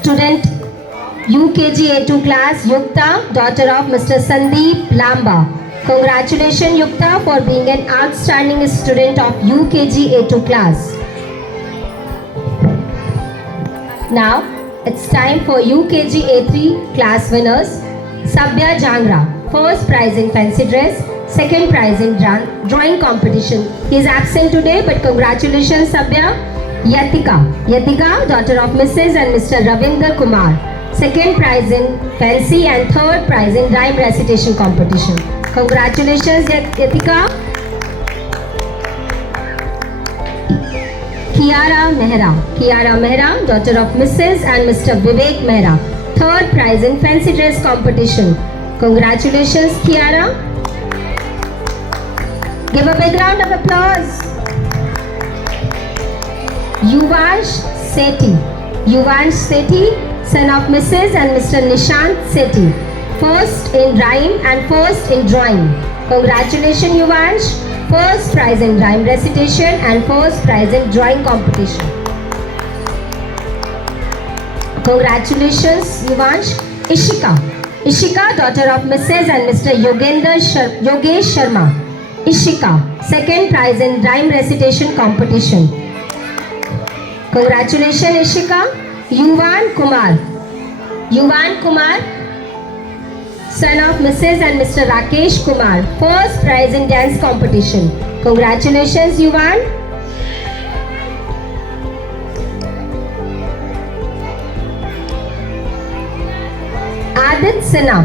Student UKG A2 class, Yukta, daughter of Mr. Sandeep Lamba. Congratulations Yukta for being an outstanding student of UKG A2 class. Now it's time for UKG A3 class winners. Sabya Jangra, first prize in fancy dress, second prize in drawing competition. He is absent today, but congratulations Sabya. Yatika, daughter of Mrs. and Mr. Ravinder Kumar, second prize in fancy and third prize in rhyme recitation competition. Congratulations Yatika. Kiara Mehra, daughter of Mrs. and Mr. Vivek Mehra, third prize in fancy dress competition. Congratulations Kiara. Give a big round of applause. Yuvansh Sethi, son of Mrs. and Mr. Nishant Sethi, first in rhyme and first in drawing. Congratulations Yuvansh. First prize in rhyme recitation and first prize in drawing competition. Congratulations Yuvansh. Ishika, daughter of Mrs. and Mr. Yogesh Sharma. Ishika, second prize in rhyme recitation competition. Congratulations Ishika. Yuvan Kumar, son of Mrs. and Mr. Rakesh Kumar, first prize in dance competition. Congratulations Yuvan. Adit Sinha,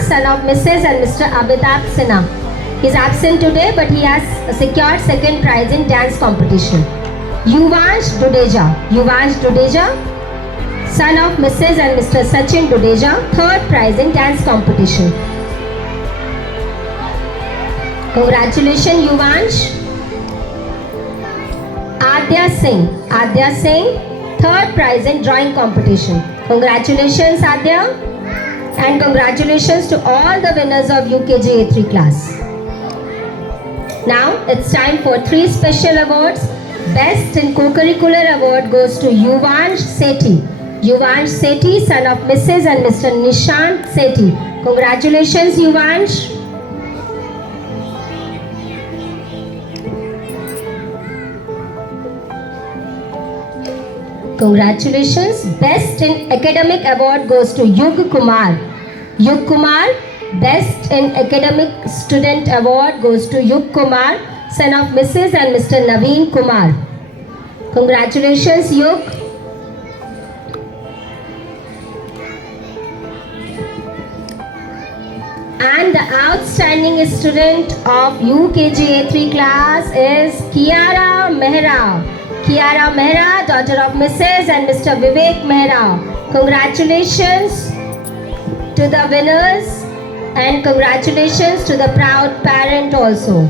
son of Mrs. and Mr. Amitabh Sinha. He is absent today, but he has secured second prize in dance competition. Yuvansh Dudeja, son of Mrs. and Mr. Sachin Dudeja, third prize in dance competition. Congratulations Yuvansh. Adya Singh, third prize in drawing competition. Congratulations Adya, and congratulations to all the winners of UKG A3 class. Now it's time for 3 special awards. Best in co-curricular award goes to Yuvansh Sethi, son of Mrs. and Mr. Nishant Sethi. Congratulations Yuvansh. Congratulations. Best in academic award goes to Yug Kumar. Best in academic student award goes to Yug Kumar, son of Mrs. and Mr. Naveen Kumar. Congratulations Yug. And the outstanding student of UKG A3 class is Kiara Mehra, daughter of Mrs. and Mr. Vivek Mehra. Congratulations to the winners and congratulations to the proud parent also.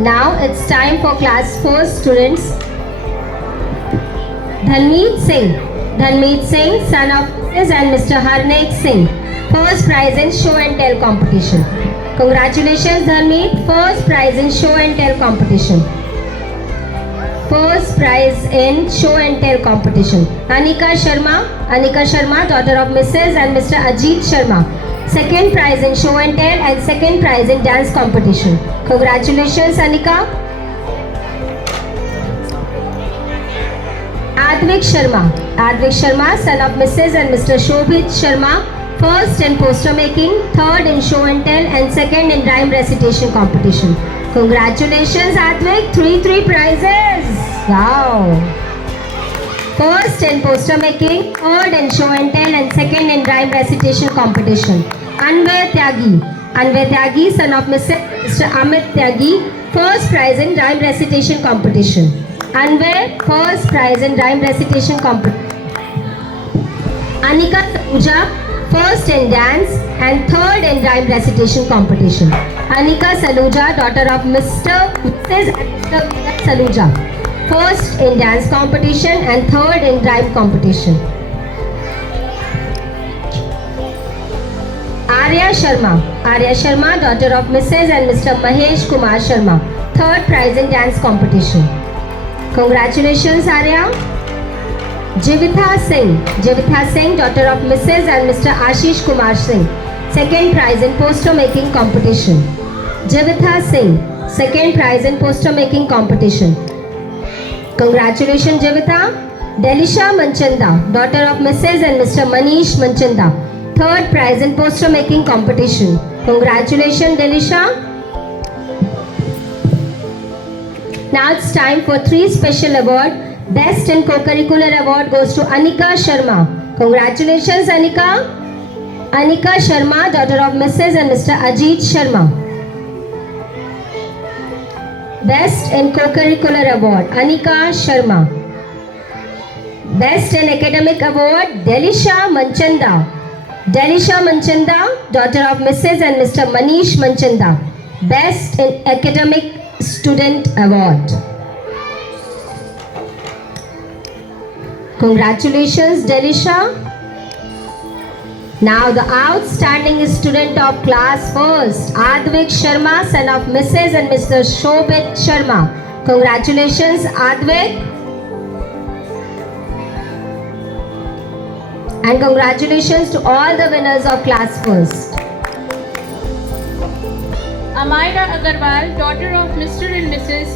Now it's time for class 4 students. Dhanmeet Singh, son of Mrs. and Mr. Harneek Singh, first prize in show and tell competition. Congratulations Dhanmeet, first prize in show and tell competition. First prize in show and tell competition. Anika Sharma, daughter of Mrs. and Mr. Ajit Sharma, second prize in show and tell and second prize in dance competition. Congratulations Anika. Advik Sharma, son of Mrs. and Mr. Shobhit Sharma, first in poster making, third in show and tell and second in rhyme recitation competition. Congratulations Advik, 3 prizes. Wow. First in poster making, third in show and tell and second in rhyme recitation competition. Anvay Tyagi, son of Mr. Amit Tyagi, first prize in rhyme recitation competition. Anvay, first prize in rhyme recitation competition. Anika Saluja, first in dance and third in rhyme recitation competition. Anika Saluja, daughter of Mrs. and Mr. Saluja, first in dance competition and third in rhyme competition. Arya Sharma, daughter of Mrs. and Mr. Mahesh Kumar Sharma, third prize in dance competition. Congratulations Arya. Jivitha Singh, daughter of Mrs. and Mr. Ashish Kumar Singh, second prize in poster making competition. Jivitha Singh, second prize in poster making competition. Congratulations, Jivita. Delisha Manchanda, daughter of Mrs. and Mr. Manish Manchanda, third prize in poster making competition. Congratulations, Delisha. Now it's time for 3 special award. Best in co-curricular award goes to Anika Sharma. Congratulations, Anika. Anika Sharma, daughter of Mrs. and Mr. Ajit Sharma. Best in co-curricular award, Anika Sharma. Best in academic award, Delisha Manchanda. Delisha Manchanda, daughter of Mrs. and Mr. Manish Manchanda. Best in academic student award. Congratulations, Delisha. Now the outstanding student of class first, Advik Sharma, son of Mrs. and Mr. Shobit Sharma. Congratulations, Advik. And congratulations to all the winners of class first. Amira Agarwal, daughter of Mr. and Mrs.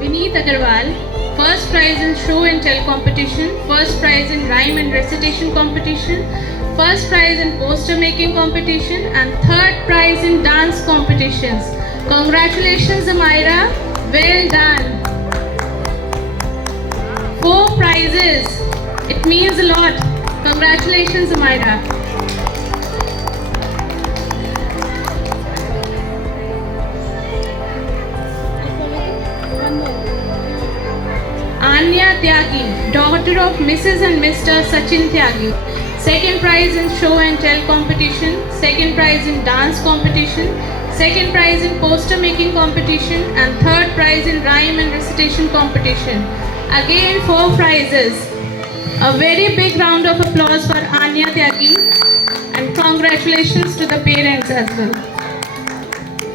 Vineet Agarwal, first prize in show and tell competition, first prize in rhyme and recitation competition, first prize in poster making competition, and third prize in dance competitions. Congratulations, Amira. Well done. 4 prizes. It means a lot. Congratulations, Amira. Anya Tyagi, daughter of Mrs. and Mr. Sachin Tyagi, second prize in show and tell competition, second prize in dance competition, second prize in poster making competition, and third prize in rhyme and recitation competition. Again 4 prizes. A very big round of applause for Anya Tyagi and congratulations to the parents as well.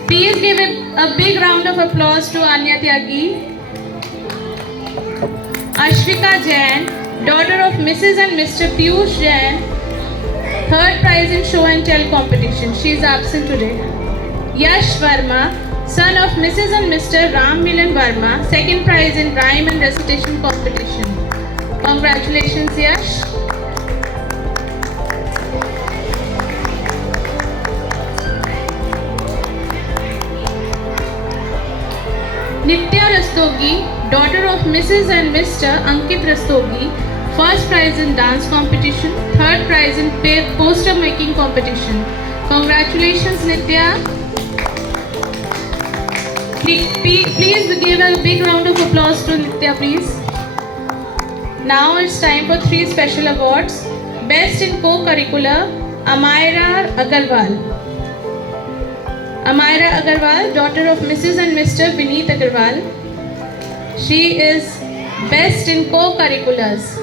Please give a big round of applause to Anya Tyagi. Ashvika Jain, daughter of Mrs. and Mr. Piyush Jain, third prize in show and tell competition. She is absent today. Yash Verma, son of Mrs. and Mr. Ram Milan Verma, second prize in rhyme and recitation competition. Congratulations, Yash. Nitya Rastogi, daughter of Mrs. and Mr. Ankit Rastogi, first prize in dance competition, third prize in poster making competition. Congratulations, Nitya. Please give a big round of applause to Nitya, please. Now it's time for 3 special awards. Best in co-curricular, Amira Agarwal. Amira Agarwal, daughter of Mrs. and Mr. Vineet Agarwal. She is best in co-curriculars.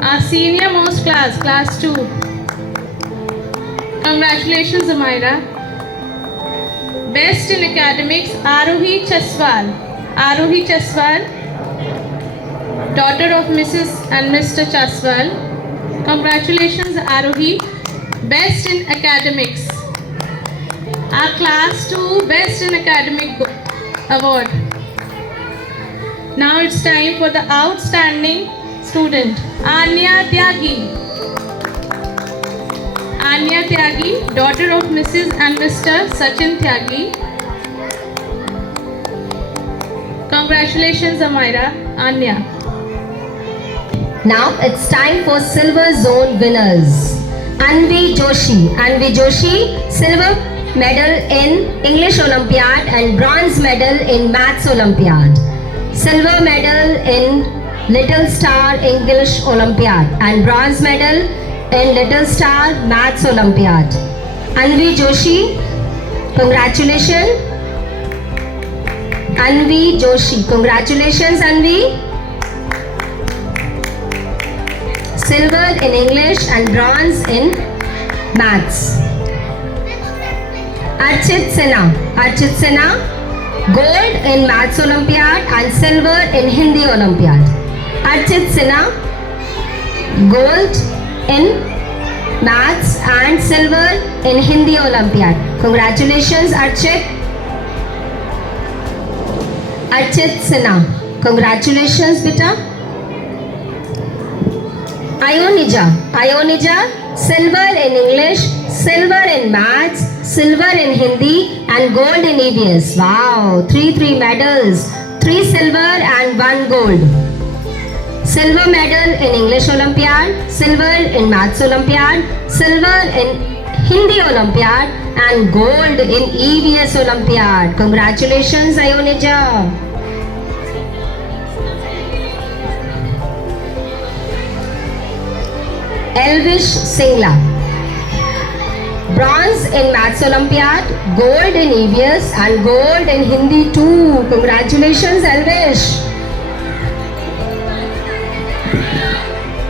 Our senior most class, class 2. Congratulations, Amira. Best in academics, Arohi Chaswal. Arohi Chaswal, daughter of Mrs. and Mr. Chaswal. Congratulations, Arohi. Best in academics. Our class 2 best in academic award. Now it's time for the outstanding student, Anya Tyagi. Anya Tyagi, daughter of Mrs. and Mr. Sachin Tyagi. Congratulations, Amira. Anya. Now it's time for silver zone winners. Anvi Joshi. Anvi Joshi, silver medal in English Olympiad and bronze medal in Maths Olympiad. Silver medal in Little Star English Olympiad and bronze medal in Little Star Maths Olympiad. Anvi Joshi, congratulations. Anvi Joshi, congratulations, Anvi. Silver in English and bronze in Maths. Archit Sinha. Archit Sinha, gold in Maths Olympiad and silver in Hindi Olympiad. Archit Sinha, gold in Maths and silver in Hindi Olympiad. Congratulations, Archit. Archit Sinha. Congratulations, beta. Ionija, silver in English, silver in maths, silver in Hindi and gold in EVS. Wow, three medals, 3 silver and 1 gold. Silver medal in English Olympiad, silver in maths Olympiad, silver in Hindi Olympiad and gold in EVS Olympiad. Congratulations, Ionija. Elvish Singla. Bronze in Maths Olympiad, gold in EVS and gold in Hindi too. Congratulations, Elvish.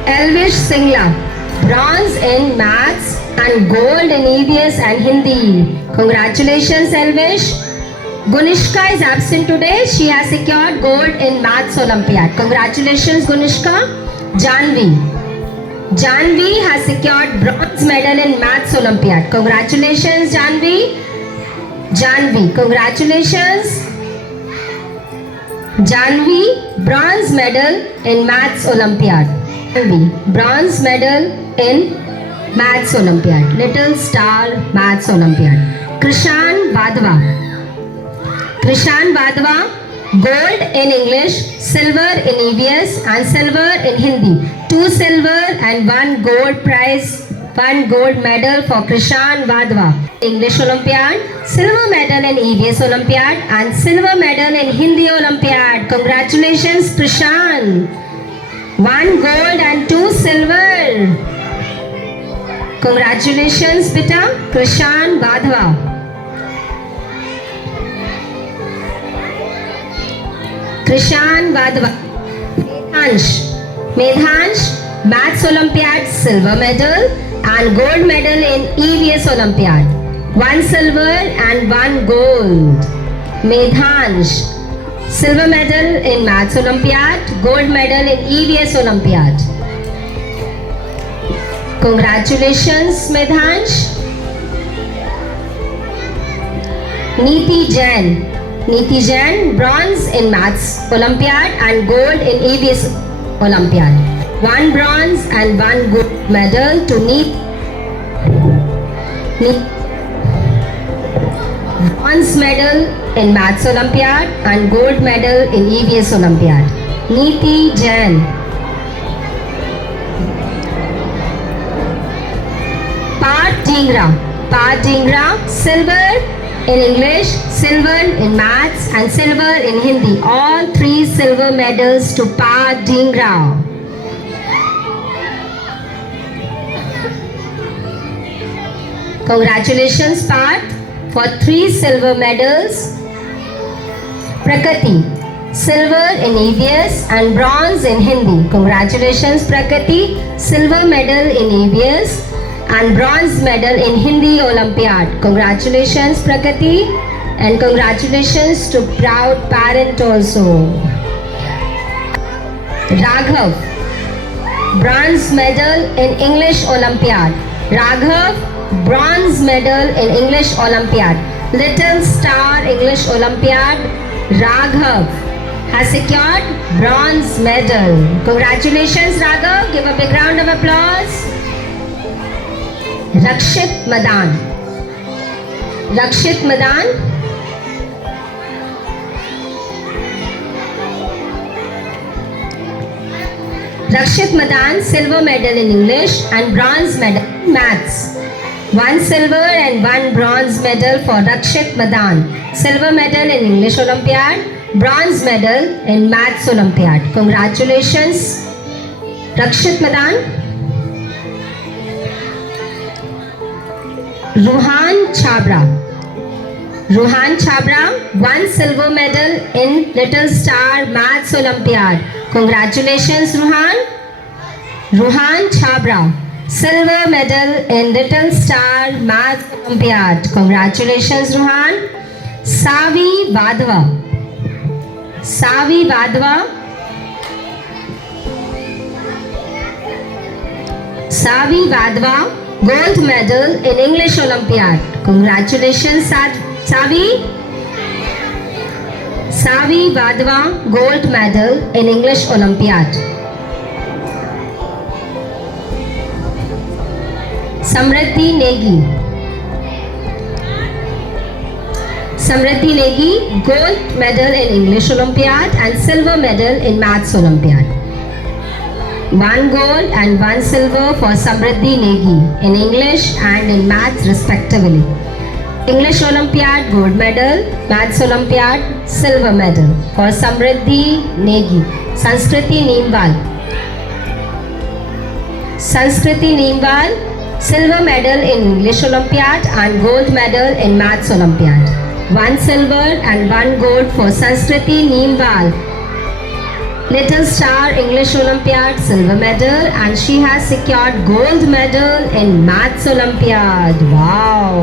Elvish Singla. Bronze in Maths and gold in EVS and Hindi. Congratulations, Elvish. Gunishka is absent today. She has secured gold in Maths Olympiad. Congratulations, Gunishka. Janvi has secured bronze medal in Maths Olympiad. Congratulations, Janvi. Congratulations. Janvi, bronze medal in Maths Olympiad. Bronze medal in Maths Olympiad. Little Star Maths Olympiad. Krishan Vadva, gold in English, silver in EVS and silver in Hindi. 2 silver and 1 gold prize, 1 gold medal for Krishan Vadva. English Olympiad, silver medal in EVS Olympiad and silver medal in Hindi Olympiad. Congratulations, Krishan. 1 gold and 2 silver. Congratulations, beta, Krishan Vadva. Krishan Vadva. Medhansh, Maths Olympiad silver medal and gold medal in EVS Olympiad. 1 silver and 1 gold. Medhansh, silver medal in Maths Olympiad, gold medal in EVS Olympiad. Congratulations, Medhansh. Neeti Jain, bronze in Maths Olympiad and gold in EVS Olympiad. 1 bronze and 1 gold medal to Neeti. Bronze medal in Maths Olympiad and gold medal in EVS Olympiad. Neeti Jain. Parth Dhingra, silver in English, silver in Maths and silver in Hindi. All 3 silver medals to Parth Dhingra. Congratulations, Parth, for 3 silver medals. Prakriti, silver in EVS and bronze in Hindi. Congratulations, Prakriti, silver medal in EVS and bronze medal in Hindi Olympiad. Congratulations, Prakriti, and congratulations to proud parent also. Raghav, bronze medal in English Olympiad. Raghav, bronze medal in English Olympiad. Little Star English Olympiad. Raghav has secured bronze medal. Congratulations, Raghav. Give a big round of applause. Rakshit Madan. Rakshit Madan, silver medal in English and bronze medal in Maths. 1 silver and 1 bronze medal for Rakshit Madan. Silver medal in English Olympiad, bronze medal in Maths Olympiad. Congratulations, Rakshit Madan. Ruhan Chabra, 1 silver medal in Little Star Maths Olympiad. Congratulations, Ruhan Chabra, silver medal in Little Star Maths Olympiad. Congratulations, Ruhan. Savi Vadva, gold medal in English Olympiad. Congratulations, Savi. Savi Vadva, gold medal in English Olympiad. Samriddhi Negi. Samriddhi Negi, gold medal in English Olympiad and silver medal in Maths Olympiad. 1 gold and 1 silver for Samriddhi Negi in English and in Maths respectively. English Olympiad gold medal, Maths Olympiad silver medal for Samriddhi Negi. Sanskriti Neemwal. Sanskriti Neemwal, silver medal in English Olympiad and gold medal in Maths Olympiad. 1 silver and 1 gold for Sanskriti Neemwal. Little Star English Olympiad silver medal and she has secured gold medal in Maths Olympiad. Wow!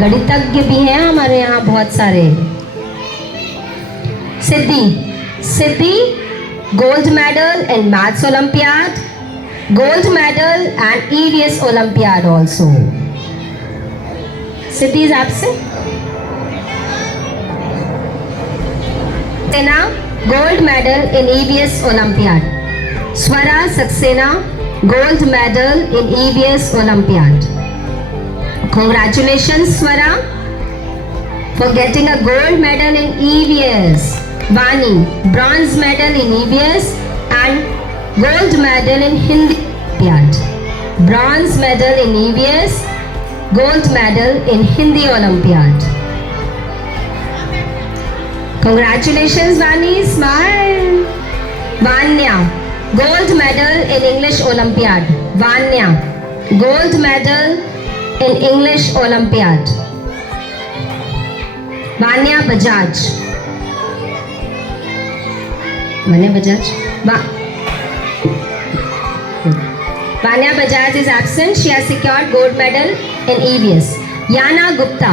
गणितज्ञ भी हैं हमारे यहाँ बहुत सारे. Siddhi, gold medal in Maths Olympiad, gold medal and EVS Olympiad also. Siddhi is absent. Saxena, gold medal in EVS Olympiad. Swara Saxena, gold medal in EVS Olympiad. Congratulations Swara for getting a gold medal in EVS. Vani, bronze medal in EVS and gold medal in Hindi Olympiad. Bronze medal in EVS, gold medal in Hindi Olympiad. Congratulations Vani, smile. Vanya, gold medal in English Olympiad. Vanya, gold medal in English Olympiad. Vanya Bajaj. Vanya Bajaj? Vanya Bajaj is absent. She has secured gold medal in EVS. Yana Gupta.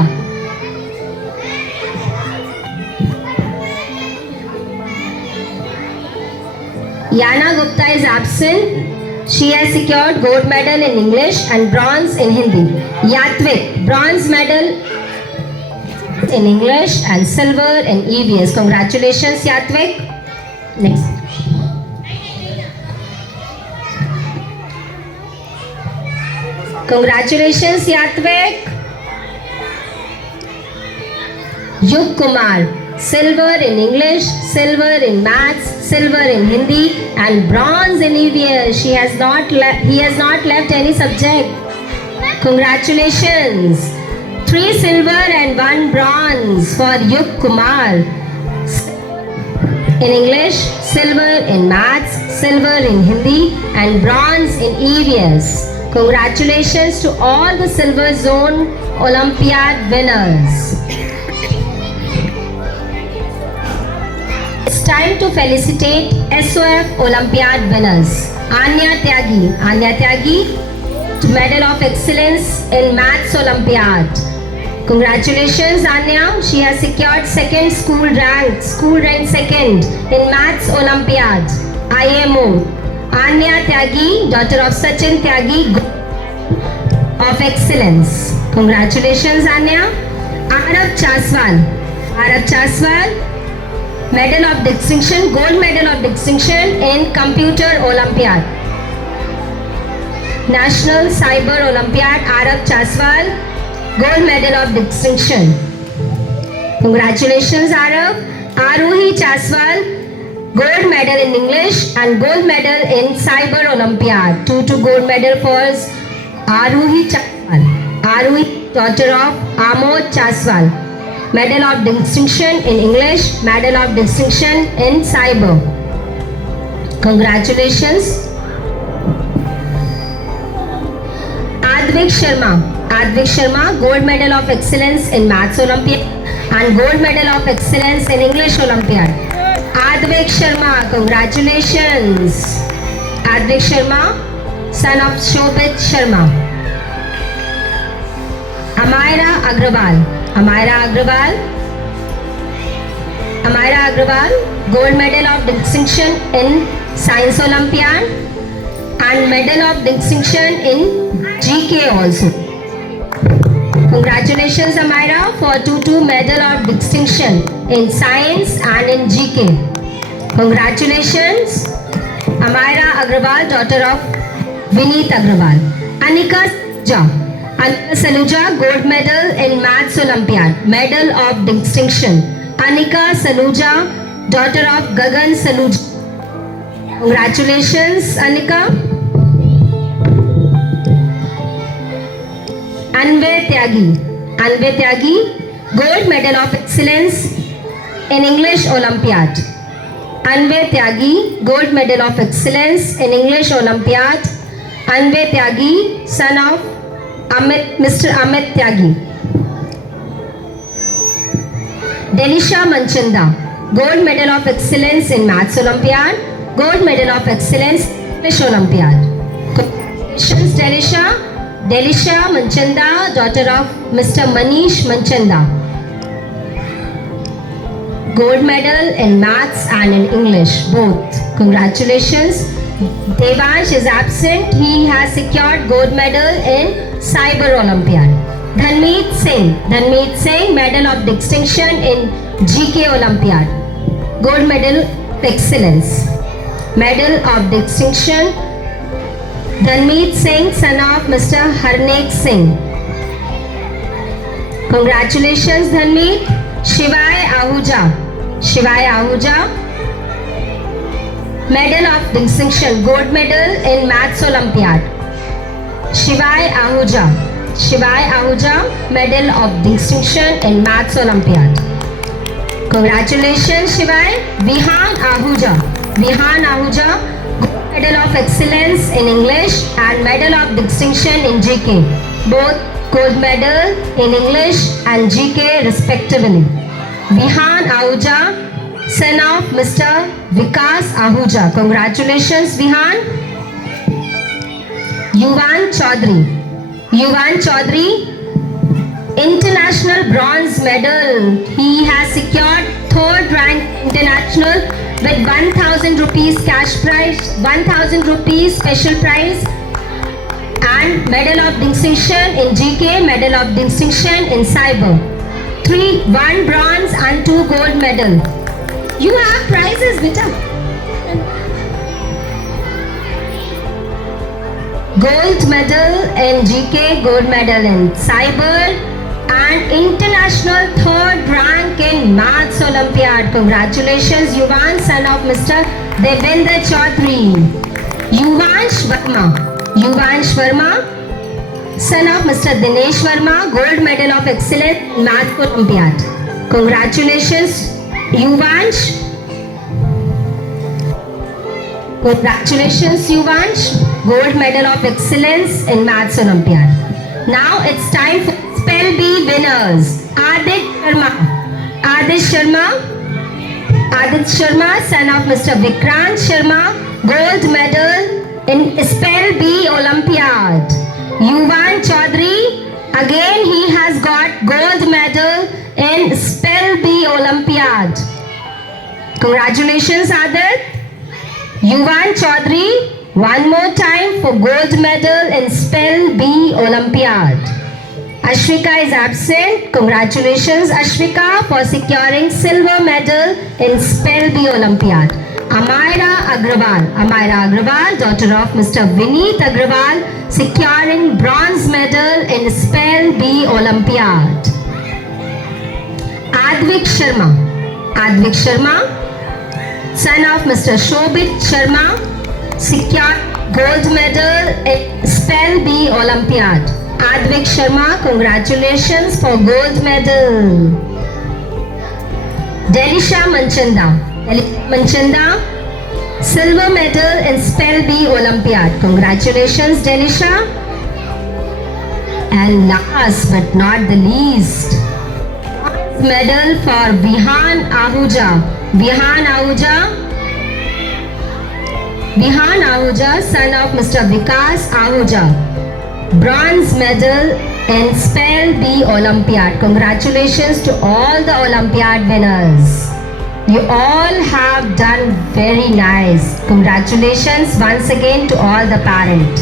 Yana Gupta is absent. She has secured gold medal in English and bronze in Hindi. Yatvik, bronze medal in English and silver in EVS. Congratulations Yatvik. Next. Congratulations Yatvik. Yug Kumar, silver in English, silver in Maths, silver in Hindi and bronze in EVS. He has not left any subject. Congratulations. 3 silver and 1 bronze for Yug Kumar. In English, silver in Maths, silver in Hindi and bronze in EVS. Congratulations to all the silver zone Olympiad winners. It's time to felicitate SOF Olympiad winners. Anya Tyagi, Medal of Excellence in Maths Olympiad. Congratulations Anya, she has secured second school rank second in Maths Olympiad. IMO. Anya Tyagi, daughter of Sachin Tyagi, of Excellence. Congratulations Anya. Arab Chaswal, Medal of Distinction, Gold Medal of Distinction in Computer Olympiad. National Cyber Olympiad, Arab Chaswal, Gold Medal of Distinction. Congratulations Arab. Aruhi Chaswal, Gold Medal in English and Gold Medal in Cyber Olympiad. 2 gold medal for Aruhi Chaswal. Aruhi, daughter of Amod Chaswal. Medal of Distinction in English, Medal of Distinction in Cyber. Congratulations. Advik Sharma, Gold Medal of Excellence in Maths Olympiad and Gold Medal of Excellence in English Olympiad. Advik Sharma, congratulations. Advik Sharma, son of Shobit Sharma. Amaira Agrawal, Gold Medal of Distinction in Science Olympiad and Medal of Distinction in GK also. Congratulations, Amira, for 2-2 Medal of Distinction in Science and in GK. Congratulations, Amira Agrawal, daughter of Vineet Agrawal. Anika Saluja, Gold Medal in Maths Olympiad, Medal of Distinction. Anika Saluja, daughter of Gagan Saluja. Congratulations, Anika. Anvay Tyagi, Gold Medal of Excellence in English Olympiad. Anvay Tyagi, Gold Medal of Excellence in English Olympiad. Anvay Tyagi, son of Mr. Amit Tyagi. Delisha Manchanda, Gold Medal of Excellence in Maths Olympiad. Gold Medal of Excellence in English Olympiad. Congratulations, Delisha Manchanda, daughter of Mr. Manish Manchanda. Gold medal in Maths and in English, both. Congratulations. Devansh is absent. He has secured gold medal in Cyber Olympiad. Dhanmeet Singh, Medal of Distinction in GK Olympiad. Gold Medal of Excellence. Medal of Distinction. Dhanmeet Singh, son of Mr. Harneek Singh. Congratulations, Dhanmeet. Shivai Ahuja, Medal of Distinction, Gold Medal in Maths Olympiad. Shivai Ahuja, Medal of Distinction in Maths Olympiad. Congratulations, Shivai. Vihan Ahuja, Medal of Excellence in English and Medal of Distinction in GK. Both gold medal in English and GK respectively. Vihan Ahuja, son of Mr. Vikas Ahuja. Congratulations, Vihan. Yuvan Chaudhary, International Bronze Medal. He has secured 3rd rank international with 1,000 rupees cash prize, 1,000 rupees special prize and Medal of Distinction in GK, Medal of Distinction in Cyber. 1 bronze and 2 gold medal. You have prizes, beta. Gold medal in GK, gold medal in Cyber and international 3rd rank in Maths Olympiad. Congratulations, Yuvan, son of Mr. Devendra Chaudhary. Yuvansh Verma, son of Mr. Dinesh Verma, Gold Medal of Excellence in Maths Olympiad. Congratulations, Yuvansh. Gold Medal of Excellence in Maths Olympiad. Now it's time for Spell Bee winners. Adit Sharma, son of Mr. Vikrant Sharma, Gold Medal in Spell Bee Olympiad. Yuvan Chaudhary, again he has got gold medal in Spell Bee Olympiad. Congratulations, Adit. Yuvan Chaudhary, one more time for gold medal in Spell Bee Olympiad. Ashwika is absent. Congratulations, Ashwika, for securing silver medal in Spell Bee Olympiad. Amira Agrawal, daughter of Mr. Vineet Agrawal, securing bronze medal in Spell Bee Olympiad. Advik Sharma, son of Mr. Shobit Sharma, secured gold medal in Spell Bee Olympiad. Advik Sharma, congratulations for gold medal. Delisha Manchanda, silver medal in Spell Bee Olympiad. Congratulations, Delisha. And last but not the least, medal for Vihan Ahuja, son of Mr. Vikas Ahuja, bronze medal in Spell Bee Olympiad. Congratulations to all the Olympiad winners. You all have done very nice. Congratulations once again to all the parents.